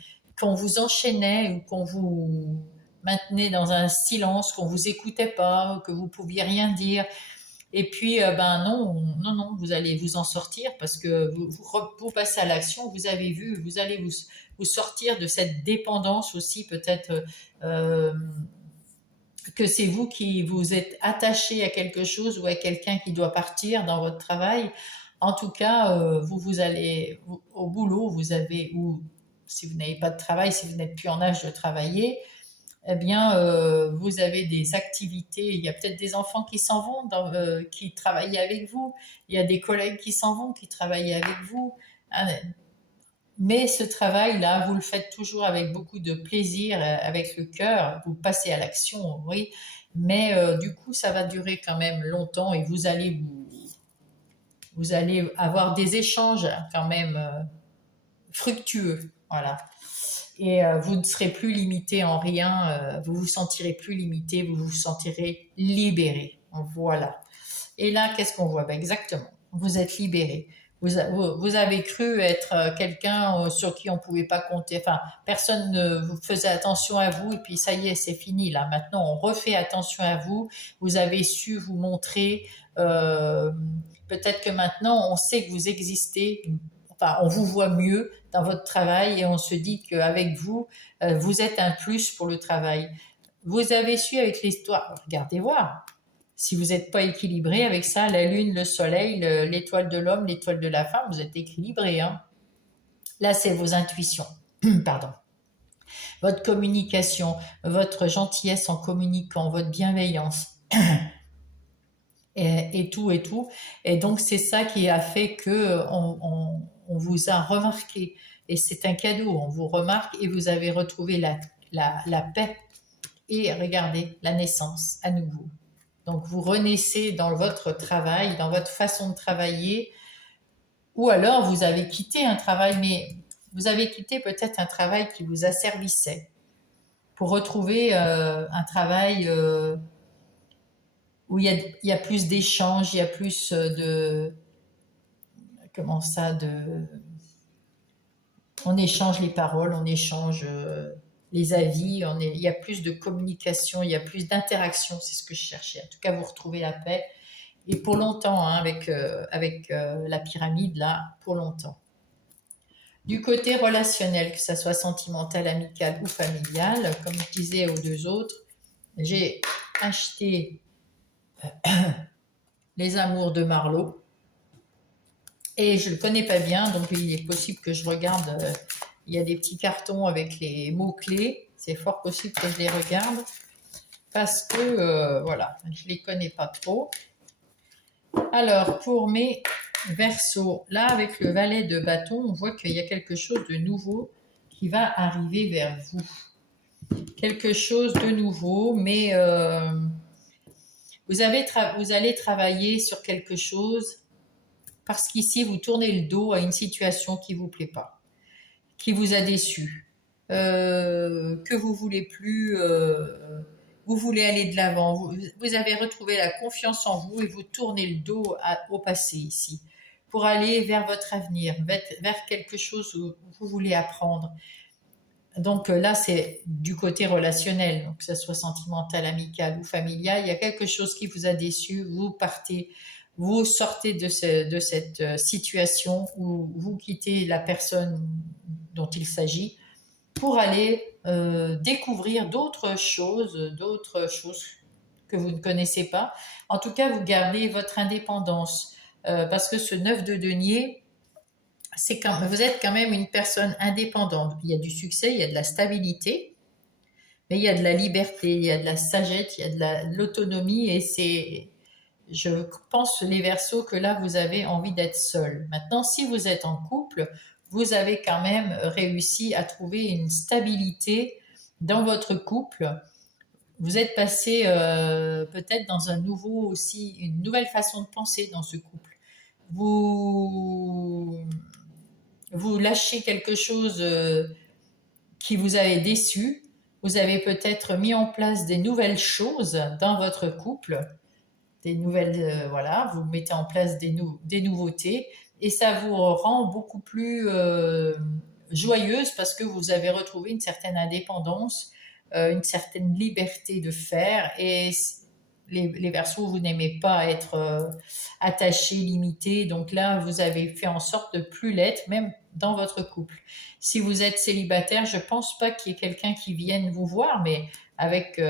qu'on vous enchaînait ou qu'on vous maintenait dans un silence, qu'on vous écoutait pas, que vous pouviez rien dire. Et puis, non, vous allez vous en sortir parce que vous passez à l'action, vous avez vu, vous allez vous sortir de cette dépendance aussi, peut-être que c'est vous qui vous êtes attaché à quelque chose ou à quelqu'un qui doit partir dans votre travail. En tout cas, vous allez au boulot, ou si vous n'avez pas de travail, si vous n'êtes plus en âge de travailler, eh bien, vous avez des activités. Il y a peut-être des enfants qui s'en vont, qui travaillent avec vous. Il y a des collègues qui s'en vont, qui travaillent avec vous. Hein. Mais ce travail-là, vous le faites toujours avec beaucoup de plaisir, avec le cœur. Vous passez à l'action, oui. Mais du coup, ça va durer quand même longtemps et vous allez avoir des échanges quand même fructueux. Voilà. Et vous ne serez plus limité en rien, vous vous sentirez plus limité, vous vous sentirez libéré. Voilà. Et là, qu'est-ce qu'on voit? Ben exactement, vous êtes libéré. Vous avez cru être quelqu'un sur qui on ne pouvait pas compter. Enfin, personne ne vous faisait attention à vous et puis ça y est, c'est fini. Là, maintenant, on refait attention à vous. Vous avez su vous montrer. Peut-être que maintenant, on sait que vous existez. Enfin, on vous voit mieux dans votre travail et on se dit qu'avec vous, vous êtes un plus pour le travail. Vous avez su avec l'histoire, regardez voir, si vous n'êtes pas équilibré avec ça, la lune, le soleil, l'étoile de l'homme, l'étoile de la femme, vous êtes équilibré. Hein. Là, c'est vos intuitions. Pardon. Votre communication, votre gentillesse en communiquant, votre bienveillance. Et tout et tout. Et donc, c'est ça qui a fait que on vous a remarqué. Et c'est un cadeau. On vous remarque et vous avez retrouvé la paix. Et regardez, la naissance à nouveau. Donc, vous renaissez dans votre travail, dans votre façon de travailler. Ou alors, vous avez quitté un travail, mais vous avez quitté peut-être un travail qui vous asservissait pour retrouver un travail où il y a plus d'échanges, il y a plus comment ça, on échange les paroles, on échange les avis, il y a plus de communication, il y a plus d'interaction, c'est ce que je cherchais. En tout cas, vous retrouvez la paix. Et pour longtemps, hein, avec la pyramide, là, pour longtemps. Du côté relationnel, que ce soit sentimental, amical ou familial, comme je disais aux deux autres, j'ai acheté Les Amours de Marlowe et je ne le connais pas bien, donc il est possible que je regarde. Il y a des petits cartons avec les mots-clés, c'est fort possible que je les regarde parce que voilà, je ne les connais pas trop. Alors, pour mes Verseaux, là, avec le valet de bâton, on voit qu'il y a quelque chose de nouveau qui va arriver vers vous. Quelque chose de nouveau, mais vous allez travailler sur quelque chose parce qu'ici, vous tournez le dos à une situation qui ne vous plaît pas, qui vous a déçu, que vous voulez plus, vous voulez aller de l'avant, vous avez retrouvé la confiance en vous et vous tournez le dos au passé ici pour aller vers votre avenir, vers quelque chose où vous voulez apprendre. Donc là, c'est du côté relationnel, donc que ce soit sentimental, amical ou familial, il y a quelque chose qui vous a déçu, vous partez, vous sortez de cette situation où vous quittez la personne dont il s'agit pour aller découvrir d'autres choses que vous ne connaissez pas. En tout cas, vous gardez votre indépendance parce que ce 9 de denier, vous êtes quand même une personne indépendante. Il y a du succès, il y a de la stabilité, mais il y a de la liberté, il y a de la sagesse, il y a de l'autonomie je pense, les Verseaux, que là, vous avez envie d'être seul. Maintenant, si vous êtes en couple, vous avez quand même réussi à trouver une stabilité dans votre couple. Vous êtes passé peut-être dans une nouvelle façon de penser dans ce couple. Vous, vous lâchez quelque chose qui vous avait déçu. Vous avez peut-être mis en place des nouvelles choses dans votre couple, voilà, vous mettez en place des nouveautés et ça vous rend beaucoup plus joyeuse parce que vous avez retrouvé une certaine indépendance, une certaine liberté de faire et les Verseaux, vous n'aimez pas être attaché, limité, donc là, vous avez fait en sorte de plus l'être, même dans votre couple. Si vous êtes célibataire, je pense pas qu'il y ait quelqu'un qui vienne vous voir, mais avec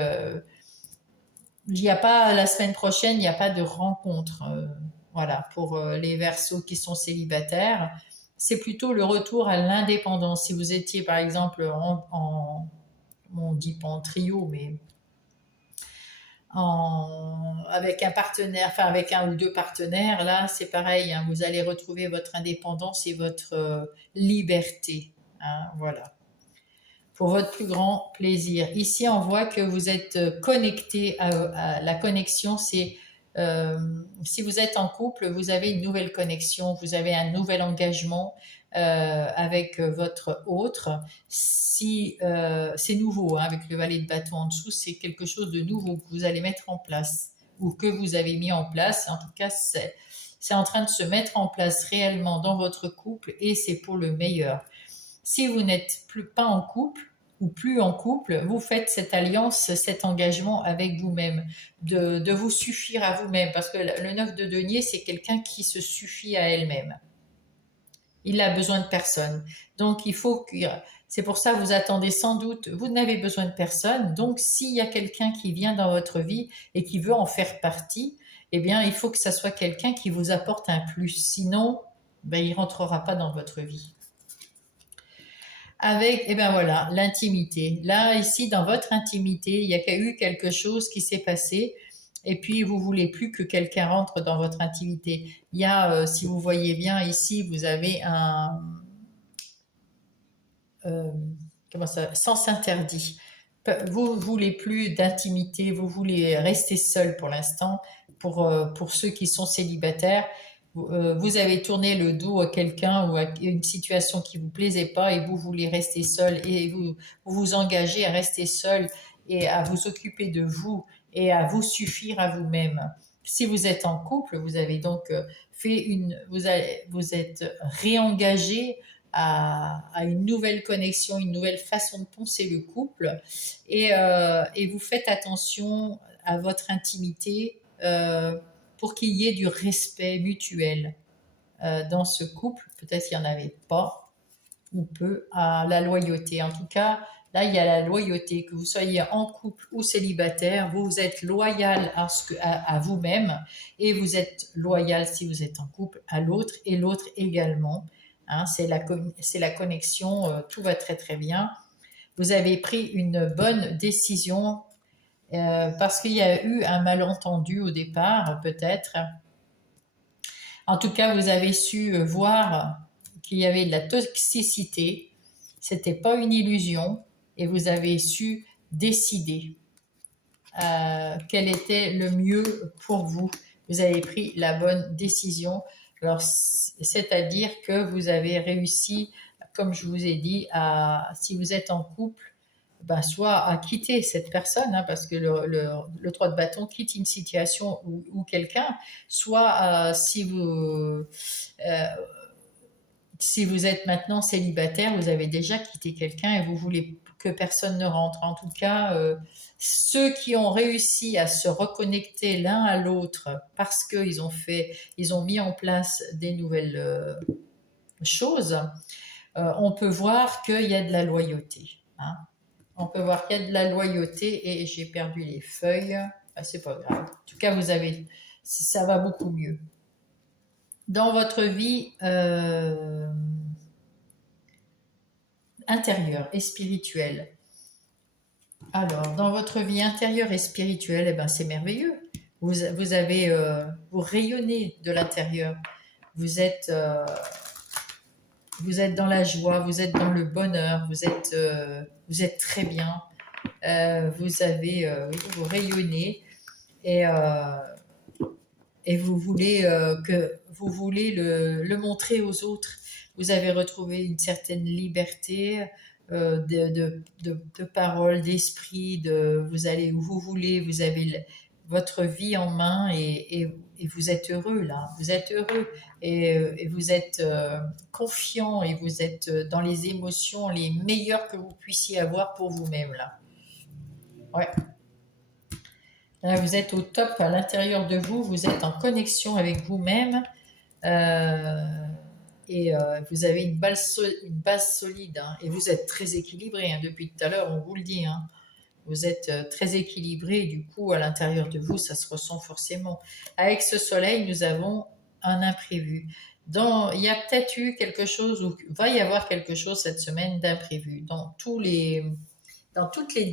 il n'y a pas la semaine prochaine, il n'y a pas de rencontre. Voilà, pour les Verseaux qui sont célibataires, c'est plutôt le retour à l'indépendance. Si vous étiez par exemple on dit pas en trio, mais avec un partenaire, enfin avec un ou deux partenaires, là c'est pareil, hein, vous allez retrouver votre indépendance et votre liberté. Hein, voilà. Pour votre plus grand plaisir. Ici, on voit que vous êtes connecté à la connexion. C'est si vous êtes en couple, vous avez une nouvelle connexion, vous avez un nouvel engagement avec votre autre. Si c'est nouveau, hein, avec le valet de bâton en dessous, c'est quelque chose de nouveau que vous allez mettre en place ou que vous avez mis en place. En tout cas, c'est en train de se mettre en place réellement dans votre couple et c'est pour le meilleur. Si vous n'êtes pas en couple ou plus en couple, vous faites cette alliance, cet engagement avec vous-même, de vous suffire à vous-même, parce que le 9 de denier, c'est quelqu'un qui se suffit à elle-même. Il n'a besoin de personne. Donc, c'est pour ça que vous attendez sans doute, vous n'avez besoin de personne. Donc, s'il y a quelqu'un qui vient dans votre vie et qui veut en faire partie, eh bien, il faut que ça soit quelqu'un qui vous apporte un plus. Sinon, ben, il rentrera pas dans votre vie. Avec, eh ben voilà, l'intimité. Là, ici, dans votre intimité, il y a eu quelque chose qui s'est passé et puis vous voulez plus que quelqu'un rentre dans votre intimité. Il y a, si vous voyez bien ici, vous avez euh, comment ça, sens interdit. Vous voulez plus d'intimité, vous voulez rester seul pour l'instant. Pour ceux qui sont célibataires, vous avez tourné le dos à quelqu'un ou à une situation qui vous plaisait pas et vous voulez rester seul et vous engagez à rester seul et à vous occuper de vous et à vous suffire à vous-même. Si vous êtes en couple, vous avez donc vous êtes réengagé à une nouvelle connexion, une nouvelle façon de penser le couple et vous faites attention à votre intimité pour qu'il y ait du respect mutuel dans ce couple. Peut-être qu'il n'y en avait pas. ou peu à la loyauté. En tout cas, là, il y a la loyauté. Que vous soyez en couple ou célibataire, vous êtes loyal à vous-même et vous êtes loyal si vous êtes en couple à l'autre et l'autre également. Hein, c'est la connexion, tout va très très bien. Vous avez pris une bonne décision parce qu'il y a eu un malentendu au départ, peut-être. En tout cas, vous avez su voir qu'il y avait de la toxicité. C'était pas une illusion et vous avez su décider quel était le mieux pour vous. Vous avez pris la bonne décision. Alors, c'est-à-dire que vous avez réussi, comme je vous ai dit, si vous êtes en couple, ben, soit à quitter cette personne, hein, parce que le 3 de bâton quitte une situation ou quelqu'un, soit si vous êtes maintenant célibataire, vous avez déjà quitté quelqu'un et vous voulez que personne ne rentre. En tout cas, ceux qui ont réussi à se reconnecter l'un à l'autre parce ils ont mis en place des nouvelles choses, on peut voir qu'il y a de la loyauté. Hein. On peut voir qu'il y a de la loyauté et j'ai perdu les feuilles. Ah, c'est pas grave. En tout cas, ça va beaucoup mieux. Dans votre vie intérieure et spirituelle. Alors, dans votre vie intérieure et spirituelle, eh ben, c'est merveilleux. Vous rayonnez de l'intérieur. Vous êtes, euh, vous êtes dans la joie, vous êtes dans le bonheur, vous êtes très bien. Oui, vous rayonnez et, euh, et vous voulez le montrer aux autres. Vous avez retrouvé une certaine liberté de parole, d'esprit, vous allez où vous voulez, vous avez votre vie en main et vous êtes heureux là, vous êtes heureux et vous êtes confiant et vous êtes dans les émotions les meilleures que vous puissiez avoir pour vous-même là. Ouais. Là, vous êtes au top à l'intérieur de vous, vous êtes en connexion avec vous-même euh, vous avez une base solide hein, et vous êtes très équilibré. Hein, depuis tout à l'heure, on vous le dit. Hein, vous êtes très équilibré et du coup, à l'intérieur de vous, ça se ressent forcément. Avec ce soleil, nous avons un imprévu. Il y a peut-être eu quelque chose, ou va y avoir quelque chose cette semaine d'imprévu. Dans toutes les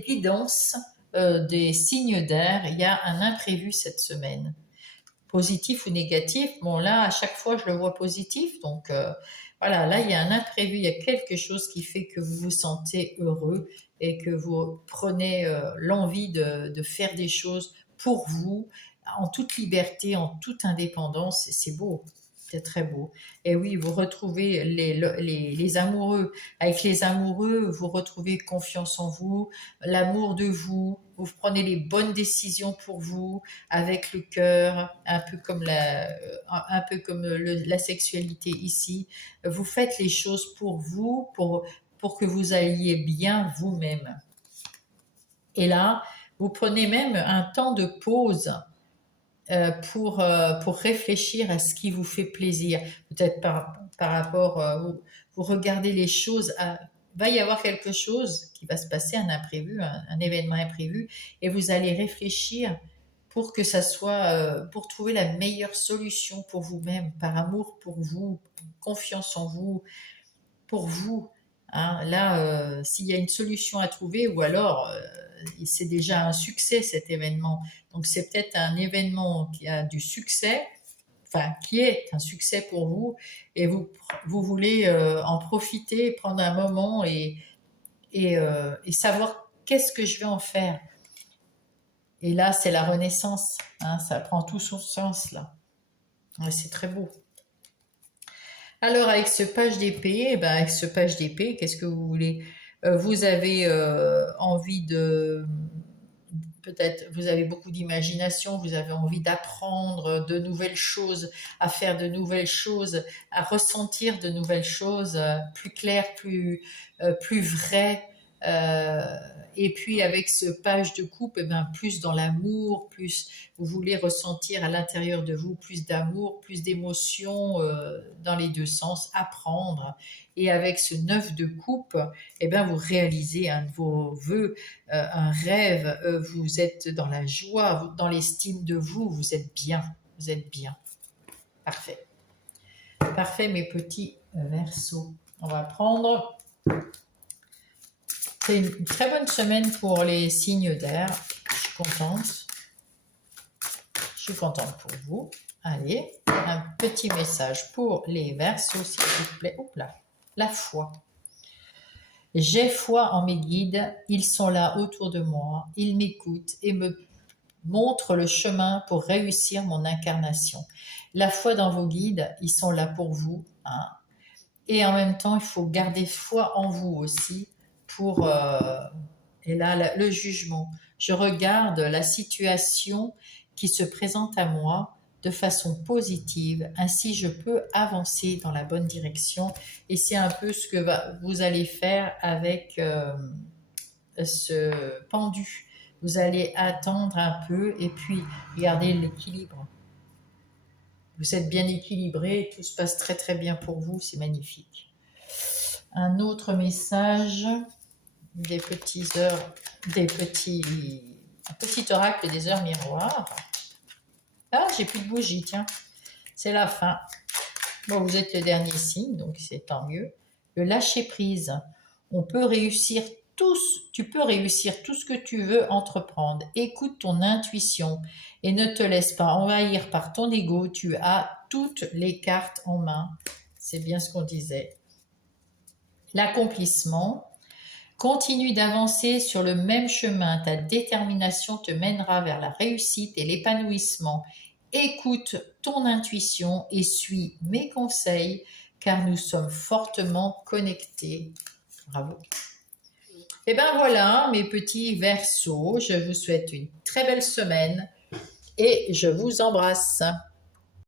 guidances des signes d'air, il y a un imprévu cette semaine. Positif ou négatif, bon là, à chaque fois, je le vois positif. Donc voilà, là, il y a un imprévu, il y a quelque chose qui fait que vous vous sentez heureux et que vous prenez l'envie de faire des choses pour vous, en toute liberté, en toute indépendance. Et c'est beau. C'est très beau. Et oui, vous retrouvez les amoureux. Avec les amoureux, vous retrouvez confiance en vous, l'amour de vous. Vous prenez les bonnes décisions pour vous, avec le cœur, un peu comme la sexualité ici. Vous faites les choses pour vous, pour que vous alliez bien vous-même. Et là, vous prenez même un temps de pause pour réfléchir à ce qui vous fait plaisir. Peut-être par rapport, vous regardez les choses, va y avoir quelque chose qui va se passer, un imprévu, un événement imprévu, et vous allez réfléchir pour que ça soit, pour trouver la meilleure solution pour vous-même, par amour pour vous, confiance en vous, pour vous. Hein. Là, s'il y a une solution à trouver, ou alors c'est déjà un succès cet événement. Donc c'est peut-être un événement qui a du succès, enfin qui est un succès pour vous, et vous voulez en profiter, prendre un moment et savoir qu'est-ce que je vais en faire. Et là, c'est la renaissance. Hein, ça prend tout son sens là. Ouais, c'est très beau. Alors avec ce page d'épée, qu'est-ce que vous voulez Vous avez envie peut-être vous avez beaucoup d'imagination, vous avez envie d'apprendre de nouvelles choses, à faire de nouvelles choses, à ressentir de nouvelles choses plus claires, plus vraies. Et puis avec ce page de coupe, eh ben, plus dans l'amour, plus vous voulez ressentir à l'intérieur de vous plus d'amour, plus d'émotions dans les deux sens, apprendre. Et avec ce 9 de coupe, eh ben, vous réalisez un de vos vœux, un rêve, vous êtes dans la joie, dans l'estime de vous, vous êtes bien, vous êtes bien. Parfait. Parfait mes petits Verseaux. On va prendre... C'est une très bonne semaine pour les signes d'air. Je suis contente. Je suis contente pour vous. Allez, un petit message pour les Verseaux, s'il vous plaît. Oups là, la foi. J'ai foi en mes guides. Ils sont là autour de moi. Ils m'écoutent et me montrent le chemin pour réussir mon incarnation. La foi dans vos guides, ils sont là pour vous. Hein. Et en même temps, il faut garder foi en vous aussi pour... et là, le jugement. Je regarde la situation qui se présente à moi de façon positive, ainsi je peux avancer dans la bonne direction. Et c'est un peu ce que vous allez faire avec ce pendu. Vous allez attendre un peu et puis regardez l'équilibre. Vous êtes bien équilibré, tout se passe très très bien pour vous, c'est magnifique. Un autre message, un petit oracle des heures miroirs. Ah, j'ai plus de bougies, tiens, c'est la fin. Bon, vous êtes le dernier signe, donc c'est tant mieux. Le lâcher prise, tu peux réussir tout ce que tu veux entreprendre. Écoute ton intuition et ne te laisse pas envahir par ton ego. Tu as toutes les cartes en main. C'est bien ce qu'on disait. L'accomplissement. Continue d'avancer sur le même chemin. Ta détermination te mènera vers la réussite et l'épanouissement. Écoute ton intuition et suis mes conseils car nous sommes fortement connectés. Bravo. Et bien voilà, mes petits Verseaux, je vous souhaite une très belle semaine et je vous embrasse.